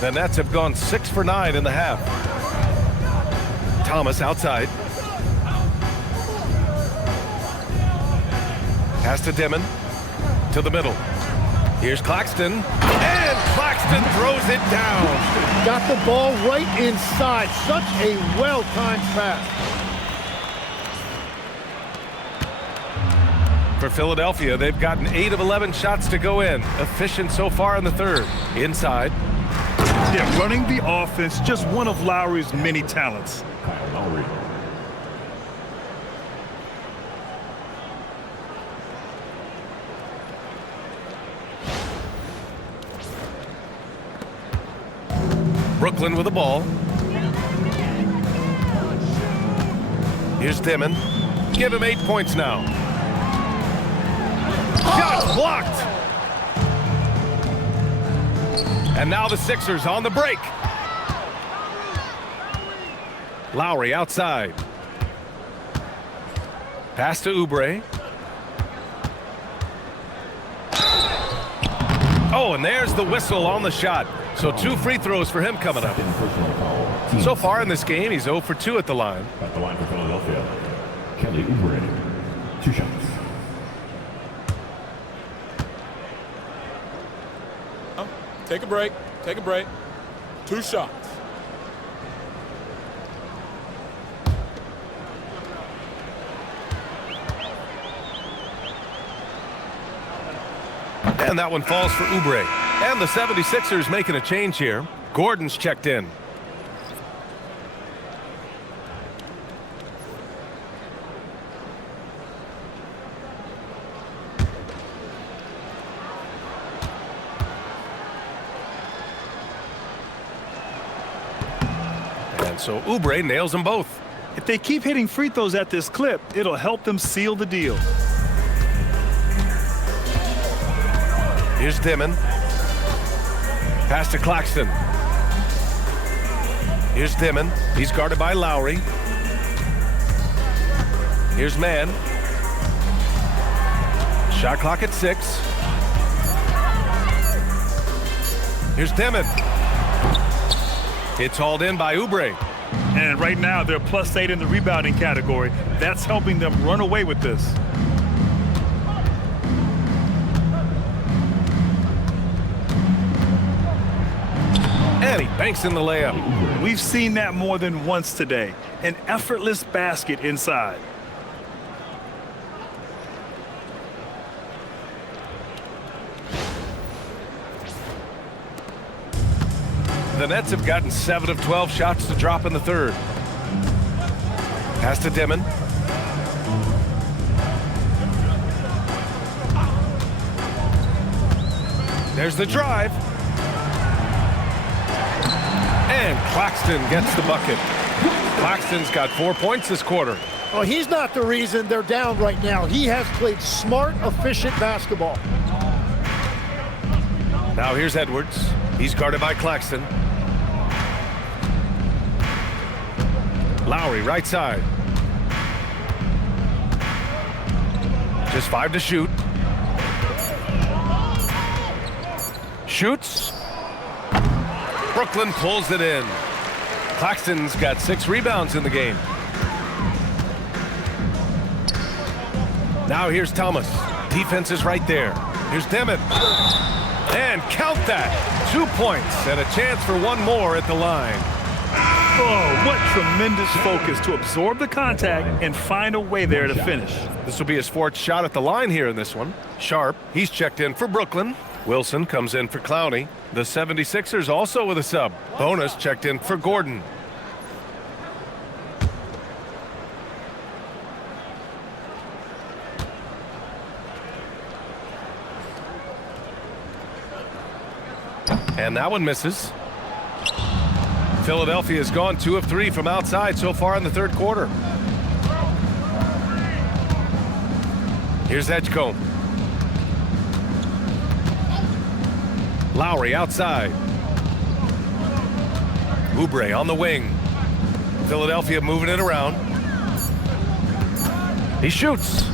The Nets have gone 6 for 9 in the half. Thomas outside. Pass to Dimon. To the middle. Here's Claxton. And Claxton throws it down. Got the ball right inside. Such a well-timed pass. For Philadelphia, they've gotten 8 of 11 shots to go in. Efficient so far in the third. Inside. Yeah, running the offense, just one of Lowry's many talents. Lowry. Brooklyn with the ball. Here's Dimon. Give him 8 points now. Shot blocked. And now the Sixers on the break. Lowry outside. Pass to Oubre. Oh, and there's the whistle on the shot. So 2 free throws for him coming up. So far in this game, he's 0 for 2 at the line. At the line for Philadelphia, Kelly Oubre. 2 shots. Take a break. Take a break. 2 shots. And that one falls for Oubre. And the 76ers making a change here. Gordon's checked in. And so Oubre nails them both. If they keep hitting free throws at this clip, it'll help them seal the deal. Here's Dimon. Pass to Claxton. Here's Dimon. He's guarded by Lowry. Here's Mann. Shot clock at 6. Here's Dimon. It's hauled in by Oubre. And right now, they're +8 in the rebounding category. That's helping them run away with this. And he banks in the layup. We've seen that more than once today. An effortless basket inside. The Nets have gotten 7 of 12 shots to drop in the third. Pass to Dimon. There's the drive. And Claxton gets the bucket. Claxton's got 4 points this quarter. Oh, he's not the reason they're down right now. He has played smart, efficient basketball. Now here's Edwards. He's guarded by Claxton. Lowry, right side. Just 5 to shoot. Shoots. Brooklyn pulls it in. Claxton's got 6 rebounds in the game. Now here's Thomas. Defense is right there. Here's Demon. And count that. 2 points and a chance for one more at the line. Oh, what tremendous focus to absorb the contact and find a way there to finish. This will be his 4th shot at the line here in this one. Sharp, he's checked in for Brooklyn. Wilson comes in for Clowney. The 76ers also with a sub. Bonus checked in for Gordon. And that one misses. Philadelphia has gone 2 of 3 from outside so far in the 3rd quarter. Here's Edgecombe. Lowry outside. Oubre on the wing. Philadelphia moving it around. He shoots.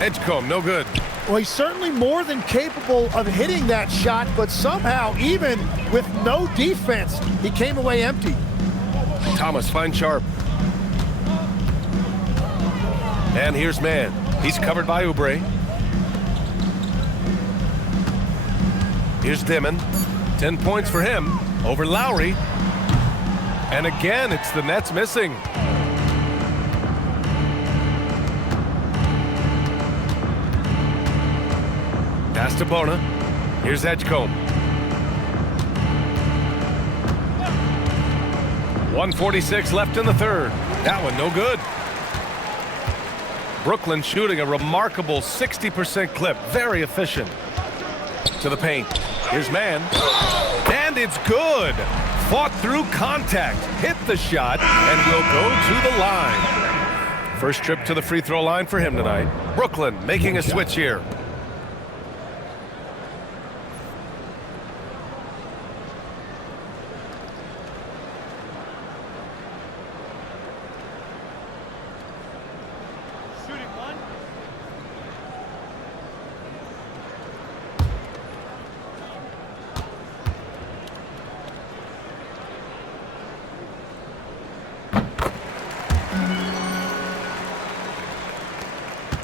Edgecombe, no good. Well, he's certainly more than capable of hitting that shot, but somehow, even with no defense, he came away empty. Thomas finds Sharp. And here's Mann. He's covered by Oubre. Here's Dimon. 10 points for him over Lowry. And again, it's the Nets missing. Pass to Bona. Here's Edgecombe. 1:46 left in the 3rd. That one no good. Brooklyn shooting a remarkable 60% clip. Very efficient. To the paint. Here's Mann. And it's good. Fought through contact. Hit the shot and will go to the line. First trip to the free throw line for him tonight. Brooklyn making a switch here.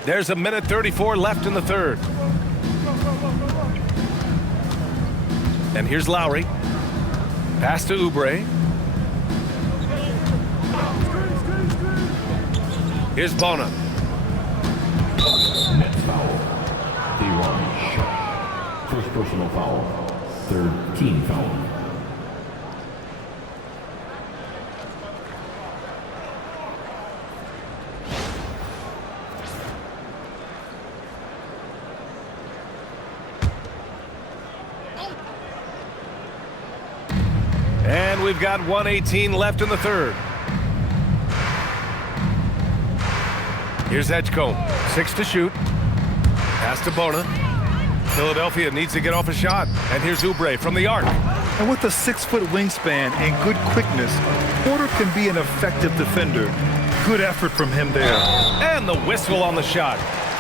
There's a minute 34 left in the 3rd. And here's Lowry. Pass to Oubre. Here's Bona. Nets foul. D1 shot. First personal foul. 3rd team foul. And we've got 1:18 left in the 3rd. Here's Edgecombe. 6 to shoot. Pass to Bona. Philadelphia needs to get off a shot. And here's Oubre from the arc. And with a 6-foot wingspan and good quickness, Porter can be an effective defender. Good effort from him there. And the whistle on the shot.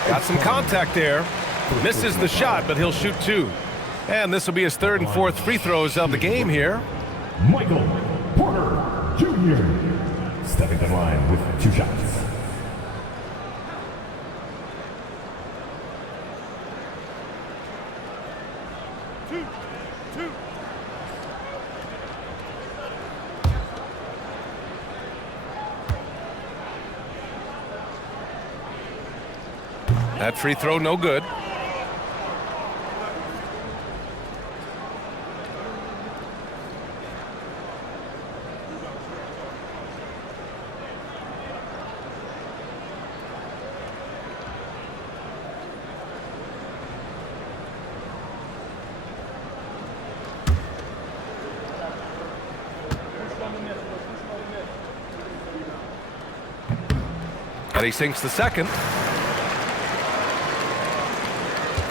Got some contact there. Misses the shot, but he'll shoot 2. And this will be his 3rd and 4th free throws of the game here. Michael Porter Jr. stepping to the line with 2 shots. That free throw no good. And he sinks the second.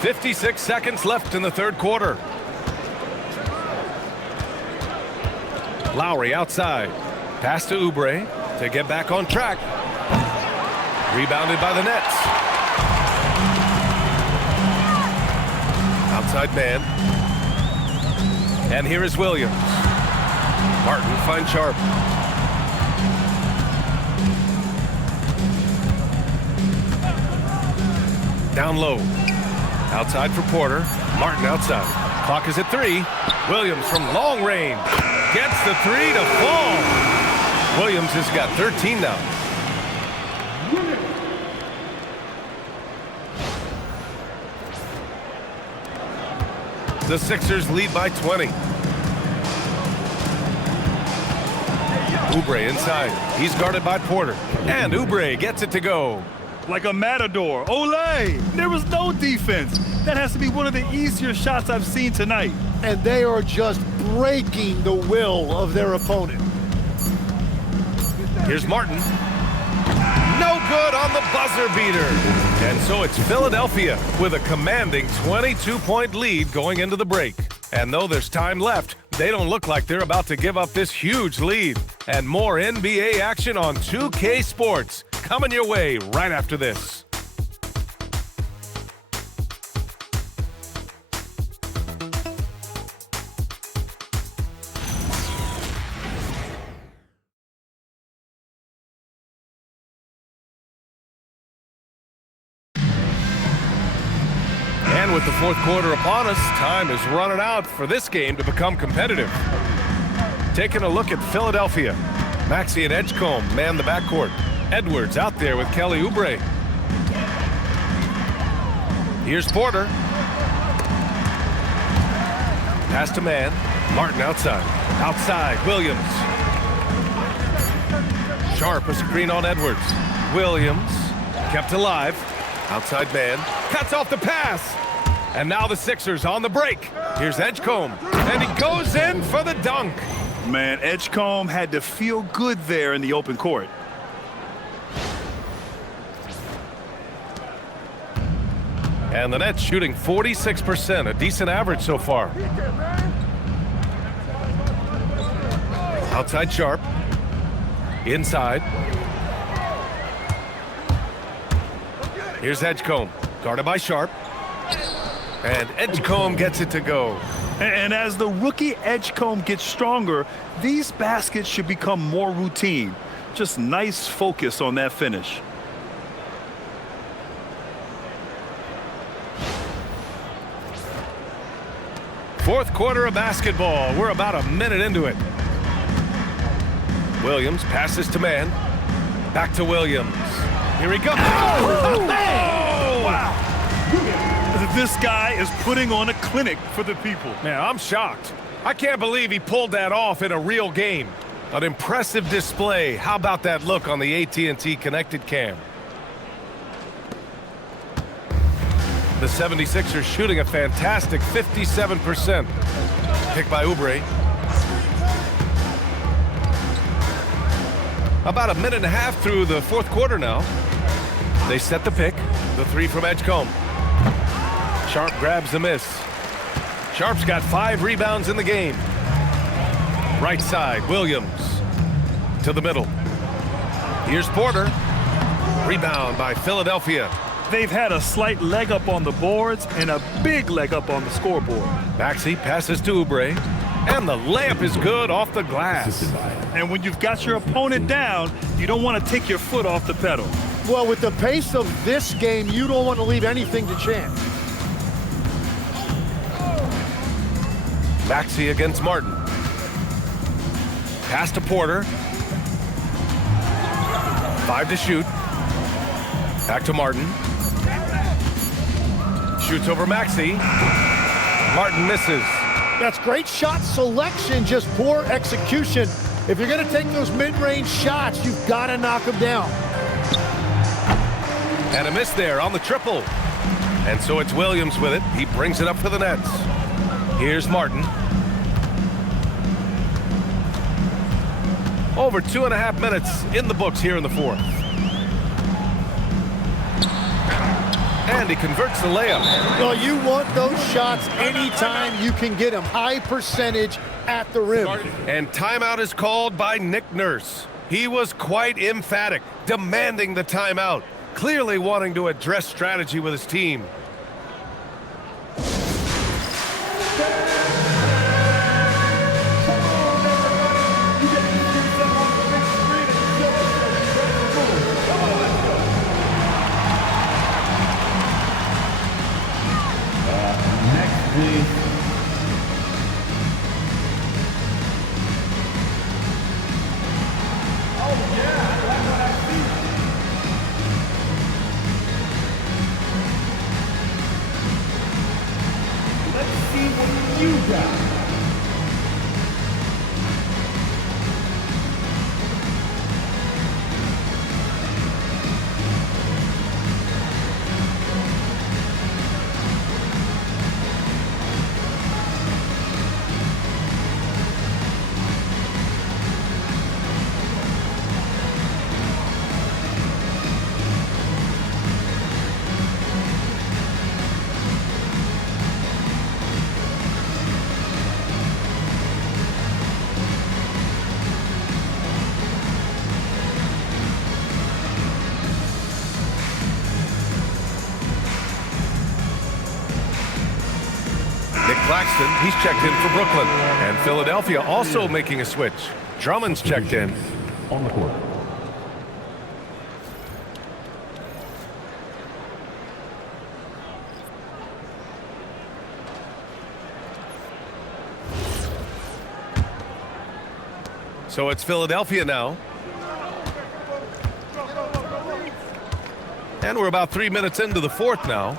56 seconds left in the 3rd quarter. Lowry outside. Pass to Oubre to get back on track. Rebounded by the Nets. Outside man. And here is Williams. Martin finds Sharp. Down low. Outside for Porter. Martin outside. Clock is at 3. Williams from long range. Gets the 3 to fall. Williams has got 13 now. The Sixers lead by 20. Oubre inside. He's guarded by Porter. And Oubre gets it to go. Like a matador. Olé! There was no defense. That has to be one of the easier shots I've seen tonight. And they are just breaking the will of their opponent. Here's Martin. No good on the buzzer beater. And so it's Philadelphia with a commanding 22-point lead going into the break. And though there's time left, they don't look like they're about to give up this huge lead. And more NBA action on 2K Sports coming your way right after this. And with the fourth quarter upon us, time is running out for this game to become competitive. Taking a look at Philadelphia. Maxey and Edgecombe man the backcourt. Edwards out there with Kelly Oubre. Here's Porter. Pass to man. Martin outside. Outside, Williams. Sharp a screen on Edwards. Williams kept alive. Outside man. Cuts off the pass. And now the Sixers on the break. Here's Edgecombe. And he goes in for the dunk. Man, Edgecombe had to feel good there in the open court. And the Nets shooting 46%, a decent average so far. Outside Sharp. Inside. Here's Edgecombe, guarded by Sharp. And Edgecombe gets it to go. And as the rookie Edgecombe gets stronger, these baskets should become more routine. Just nice focus on that finish. Fourth quarter of basketball. We're about a minute into it. Williams passes to man. Back to Williams. Here he goes. Oh! Wow. This guy is putting on a clinic for the people. Man, I'm shocked. I can't believe he pulled that off in a real game. An impressive display. How about that look on the AT&T connected cam? The 76ers shooting a fantastic 57%. Pick by Oubre. About a minute and a half through the fourth quarter now. They set the pick. The 3 from Edgecombe. Sharp grabs the miss. Sharp's got 5 rebounds in the game. Right side, Williams. To the middle. Here's Porter. Rebound by Philadelphia. They've had a slight leg up on the boards and a big leg up on the scoreboard. Maxey passes to Oubre. And the layup is good off the glass. And when you've got your opponent down, you don't want to take your foot off the pedal. Well, with the pace of this game, you don't want to leave anything to chance. Maxey against Martin. Pass to Porter. 5 to shoot. Back to Martin. Shoots over Maxey. Martin misses. That's great shot selection, just poor execution. If you're going to take those mid-range shots, you've got to knock them down. And a miss there on the triple. And so it's Williams with it. He brings it up for the Nets. Here's Martin. Over 2.5 minutes in the books here in the fourth. And he converts the layup. Well, you want those shots anytime you can get them. High percentage, at the rim. And timeout is called by Nick Nurse. He was quite emphatic, demanding the timeout, clearly wanting to address strategy with his team. Next, please. Nic Claxton, he's checked in for Brooklyn. And Philadelphia also making a switch. Drummond's checked in. On the court. So it's Philadelphia now. And we're about 3 minutes into the fourth now.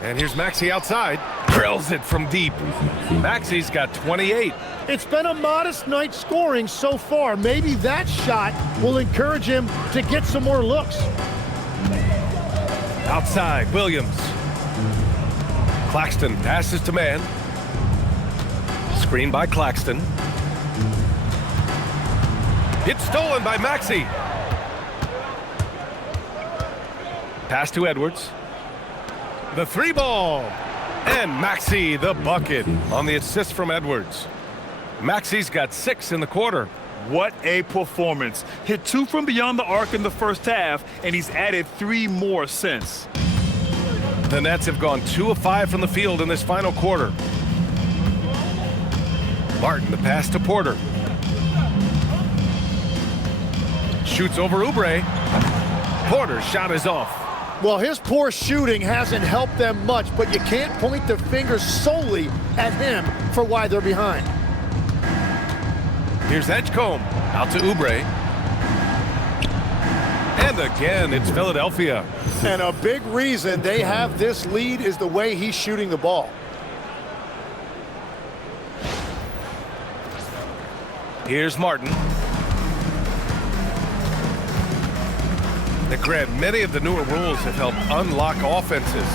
And here's Maxey outside. Drills it from deep. Maxey's got 28. It's been a modest night scoring so far. Maybe that shot will encourage him to get some more looks. Outside, Williams. Claxton passes to man. Screen by Claxton. It's stolen by Maxey. Pass to Edwards. The three ball. And Maxey the bucket on the assist from Edwards. Maxey's got 6 in the quarter. What a performance. Hit 2 from beyond the arc in the first half, and he's added 3 more since. The Nets have gone 2 of 5 from the field in this final quarter. Martin, the pass to Porter. Shoots over Oubre. Porter's shot is off. Well, his poor shooting hasn't helped them much, but you can't point the finger solely at him for why they're behind. Here's Edgecombe. Out to Oubre. And again, it's Philadelphia. And a big reason they have this lead is the way he's shooting the ball. Here's Martin. Now, Grant, many of the newer rules have helped unlock offenses.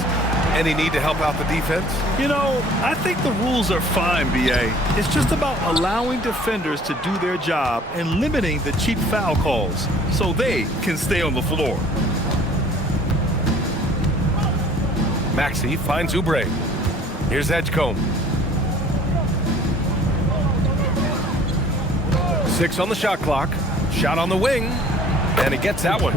Any need to help out the defense? You know, I think the rules are fine, B.A. It's just about allowing defenders to do their job and limiting the cheap foul calls so they can stay on the floor. Maxey finds Oubre. Here's Edgecombe. 6 on the shot clock. Shot on the wing. And he gets that one.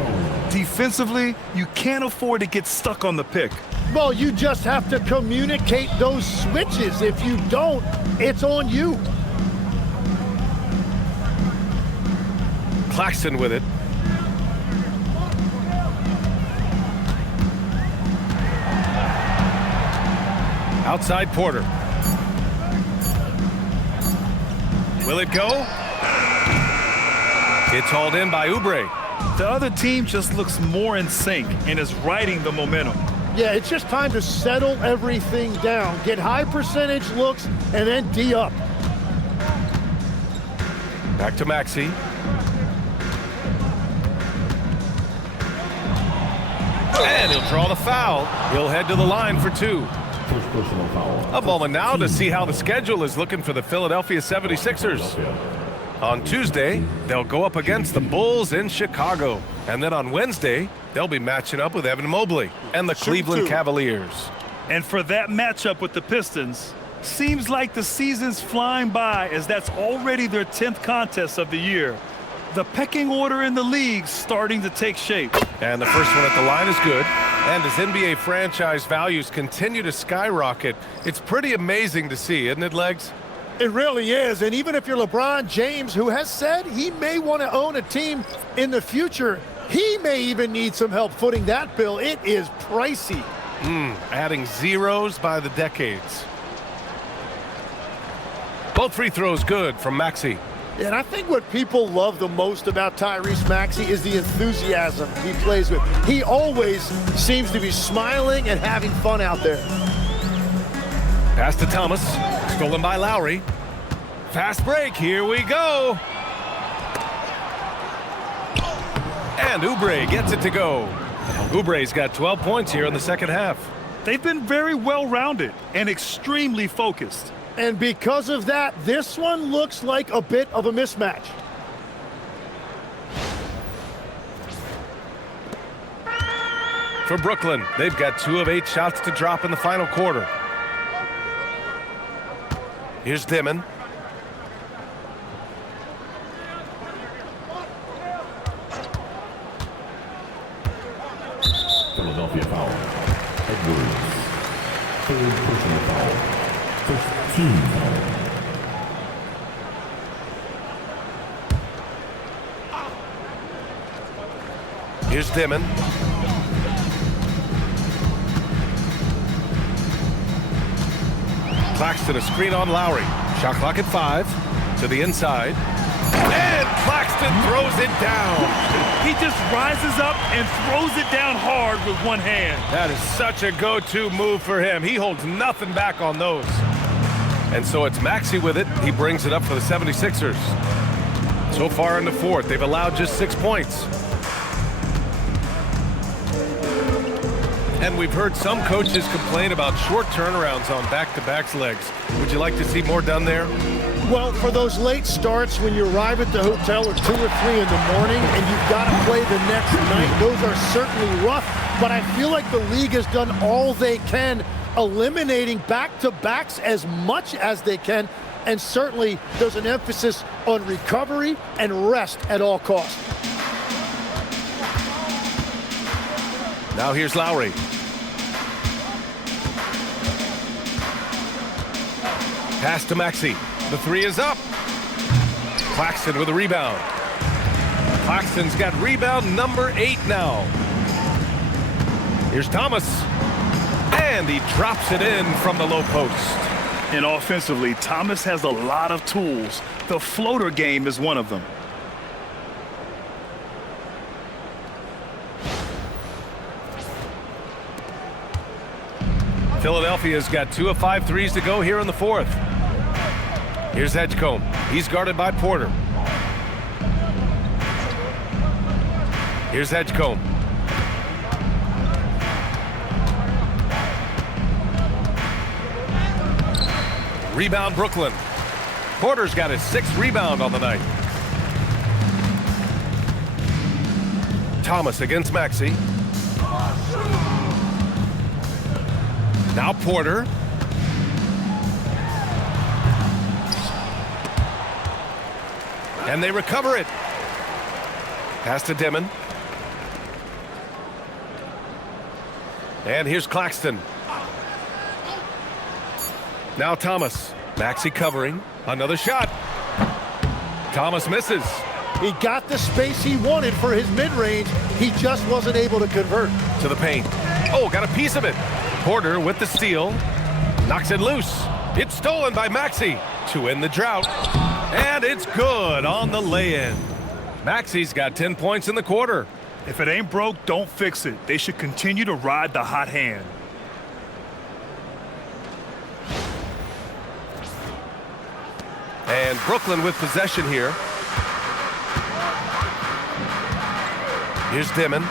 Defensively, you can't afford to get stuck on the pick. Well, you just have to communicate those switches. If you don't, it's on you. Claxton with it. Outside Porter. Will it go? It's hauled in by Oubre. The other team just looks more in sync and is riding the momentum. Yeah, it's just time to settle everything down. Get high percentage looks and then D up. Back to Maxey. And he'll draw the foul. He'll head to the line for 2. First personal foul. A moment now to see how the schedule is looking for the Philadelphia 76ers. On Tuesday, they'll go up against the Bulls in Chicago. And then on Wednesday, they'll be matching up with Evan Mobley and the Cleveland Cavaliers. And for that matchup with the Pistons, Seems like the season's flying by as that's already their 10th contest of the year. The pecking order in the league's starting to take shape. And the first one at the line is good. And as NBA franchise values continue to skyrocket, it's pretty amazing to see, isn't it, Legs? It really is. And even if you're LeBron James, who has said he may want to own a team in the future, he may even need some help footing that bill. It is pricey. Adding zeros by the decades. Both free throws good from Maxey. And I think what people love the most about Tyrese Maxey is the enthusiasm he plays with. He always seems to be smiling and having fun out there. Pass to Thomas. Stolen by Lowry. Fast break. Here we go. And Oubre gets it to go. Oubre's got 12 points here in the second half. They've been very well-rounded and extremely focused. And because of that, this one looks like a bit of a mismatch. For Brooklyn, they've got 2 of 8 shots to drop in the final quarter. Here's Dimon. Philadelphia foul. Edwards. Third personal foul. First team foul. Here's Dimon. Claxton, a screen on Lowry. Shot clock at 5. To the inside. And Claxton throws it down. He just rises up and throws it down hard with one hand. That is such a go-to move for him. He holds nothing back on those. And so it's Maxey with it. He brings it up for the 76ers. So far in the fourth, they've allowed just 6 points. And we've heard some coaches complain about short turnarounds on back-to-backs legs. Would you like to see more done there? Well, for those late starts when you arrive at the hotel at 2 or 3 in the morning and you've got to play the next night, those are certainly rough. But I feel like the league has done all they can, eliminating back-to-backs as much as they can. And certainly there's an emphasis on recovery and rest at all costs. Now here's Lowry. Pass to Maxey. The 3 is up. Claxton with a rebound. Claxton's got rebound number 8 now. Here's Thomas. And he drops it in from the low post. And offensively, Thomas has a lot of tools. The floater game is one of them. Philadelphia's got 2 of 5 threes to go here in the fourth. Here's Edgecombe. He's guarded by Porter. Here's Edgecombe. Rebound Brooklyn. Porter's got his 6th rebound on the night. Thomas against Maxey. Now Porter. And they recover it. Pass to Dimon. And here's Claxton. Now Thomas. Maxey covering. Another shot. Thomas misses. He got the space he wanted for his mid-range. He just wasn't able to convert. To the paint. Oh, got a piece of it. Porter with the steal. Knocks it loose. It's stolen by Maxey to end the drought. And it's good on the lay-in. Maxey's got 10 points in the quarter. If it ain't broke, don't fix it. They should continue to ride the hot hand. And Brooklyn with possession here. Here's Dimon.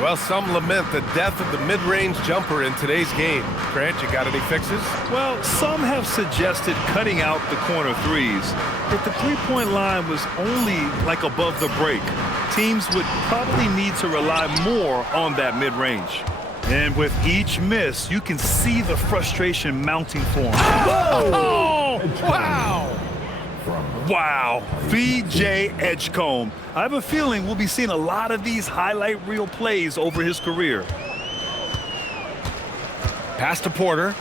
Well, some lament the death of the mid-range jumper in today's game. Grant, you got any fixes? Well, some have suggested cutting out the corner threes. If the three-point line was only like above the break, teams would probably need to rely more on that mid-range. And with each miss, you can see the frustration mounting for him. Oh, wow. Wow, VJ Edgecombe. I have a feeling we'll be seeing a lot of these highlight reel plays over his career. Pass to Porter.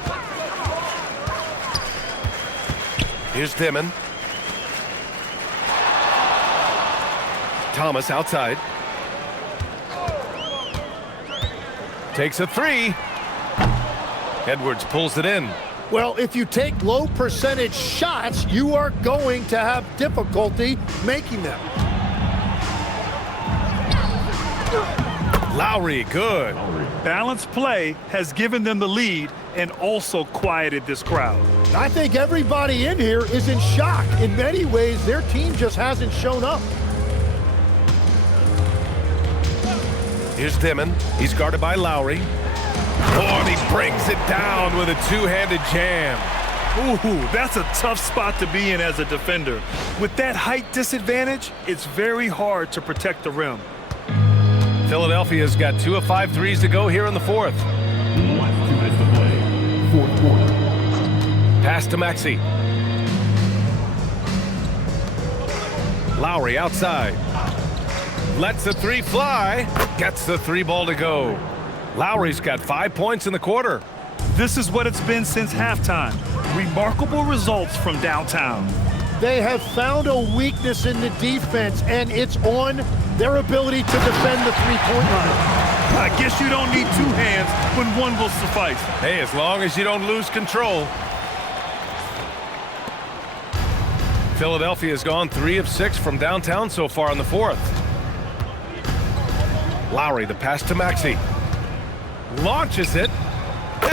Here's Dimon. Thomas outside. Takes a three. Edwards pulls it in. Well, if you take low percentage shots, you are going to have difficulty making them. Lowry, good. Balanced play has given them the lead and also quieted this crowd. I think everybody in here is in shock. In many ways, their team just hasn't shown up. Here's Dimon. He's guarded by Lowry. Oh, and he brings it down with a two-handed jam. Ooh, that's a tough spot to be in as a defender. With that height disadvantage, it's very hard to protect the rim. Philadelphia's got 2 of 5 threes to go here in the fourth. Last 2 minutes to play. Fourth quarter. Pass to Maxey. Lowry outside. Lets the three fly. Gets the three ball to go. Lowry's got 5 points in the quarter. This is what it's been since halftime. Remarkable results from downtown. They have found a weakness in the defense, and it's on their ability to defend the three-point line. I guess you don't need 2 hands when one will suffice. Hey, as long as you don't lose control. Philadelphia's gone 3 of 6 from downtown so far in the fourth. Lowry, the pass to Maxey. Launches it,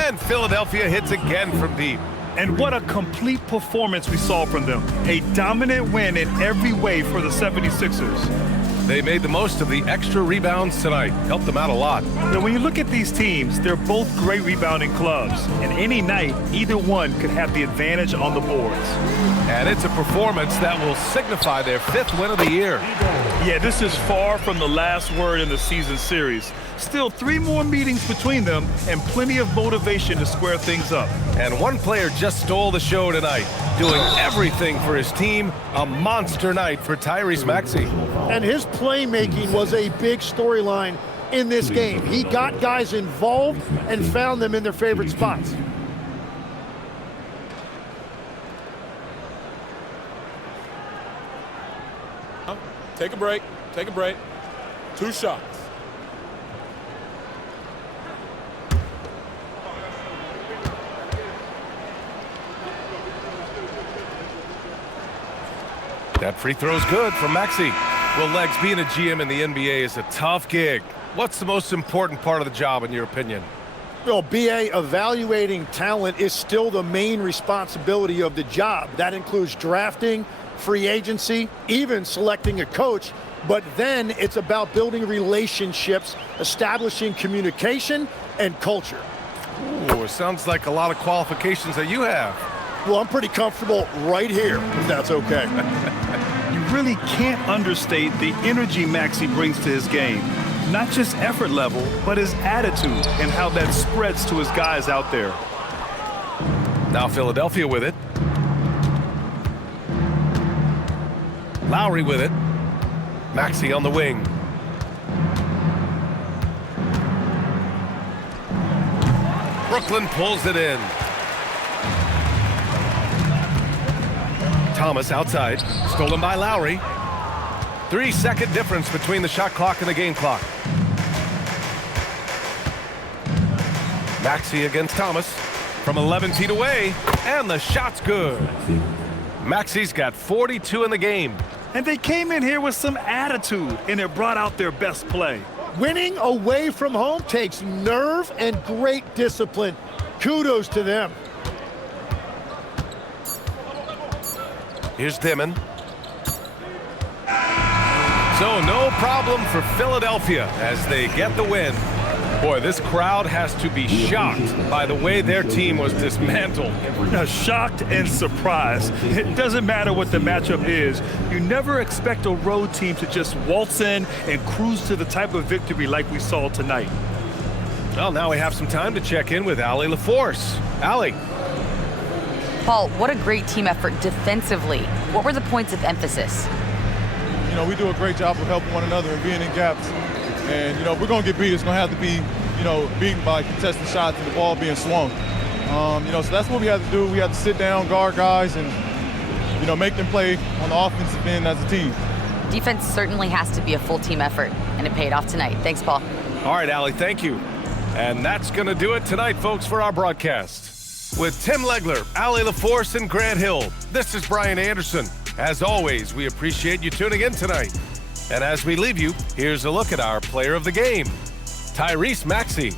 and Philadelphia hits again from deep. And what a complete performance we saw from them. A dominant win in every way for the 76ers. They made the most of the extra rebounds tonight. Helped them out a lot. Now, when you look at these teams, they're both great rebounding clubs. And any night, either one could have the advantage on the boards. And it's a performance that will signify their 5th win of the year. Yeah, this is far from the last word in the season series. Still 3 more meetings between them and plenty of motivation to square things up. And one player just stole the show tonight, doing everything for his team. A monster night for Tyrese Maxey. And his playmaking was a big storyline in this game. He got guys involved and found them in their favorite spots. Take a break. Take a break. 2 shots. That free throw's good for Maxey. Well, Legs, being a GM in the NBA is a tough gig. What's the most important part of the job, in your opinion? Well, BA, evaluating talent is still the main responsibility of the job. That includes drafting, free agency, even selecting a coach. But then it's about building relationships, establishing communication, and culture. Ooh, it sounds like a lot of qualifications that you have. Well, I'm pretty comfortable right here, if that's okay. You really can't understate the energy Maxey brings to his game. Not just effort level, but his attitude and how that spreads to his guys out there. Now Philadelphia with it. Lowry with it. Maxey on the wing. Brooklyn pulls it in. Thomas outside, stolen by Lowry. 3-second difference between the shot clock and the game clock. Maxey against Thomas from 11 feet away, and the shot's good. Maxey's got 42 in the game. And they came in here with some attitude, and it brought out their best play. Winning away from home takes nerve and great discipline. Kudos to them. Here's Dimon. So no problem for Philadelphia as they get the win. Boy, this crowd has to be shocked by the way their team was dismantled. Now, shocked and surprised. It doesn't matter what the matchup is. You never expect a road team to just waltz in and cruise to the type of victory like we saw tonight. Well, now we have some time to check in with Allie LaForce. Allie. Paul, what a great team effort defensively. What were the points of emphasis? You know, we do a great job of helping one another and being in gaps. And, you know, if we're going to get beat, it's going to have to be, you know, beaten by contested shots and the ball being swung. You know, so that's what we have to do. We have to sit down, guard guys, and, you know, make them play on the offensive end as a team. Defense certainly has to be a full team effort, and it paid off tonight. Thanks, Paul. All right, Allie, thank you. And that's going to do it tonight, folks, for our broadcast. With Tim Legler, Allie LaForce, and Grant Hill, this is Brian Anderson. As always, we appreciate you tuning in tonight. And as we leave you, here's a look at our player of the game, Tyrese Maxey.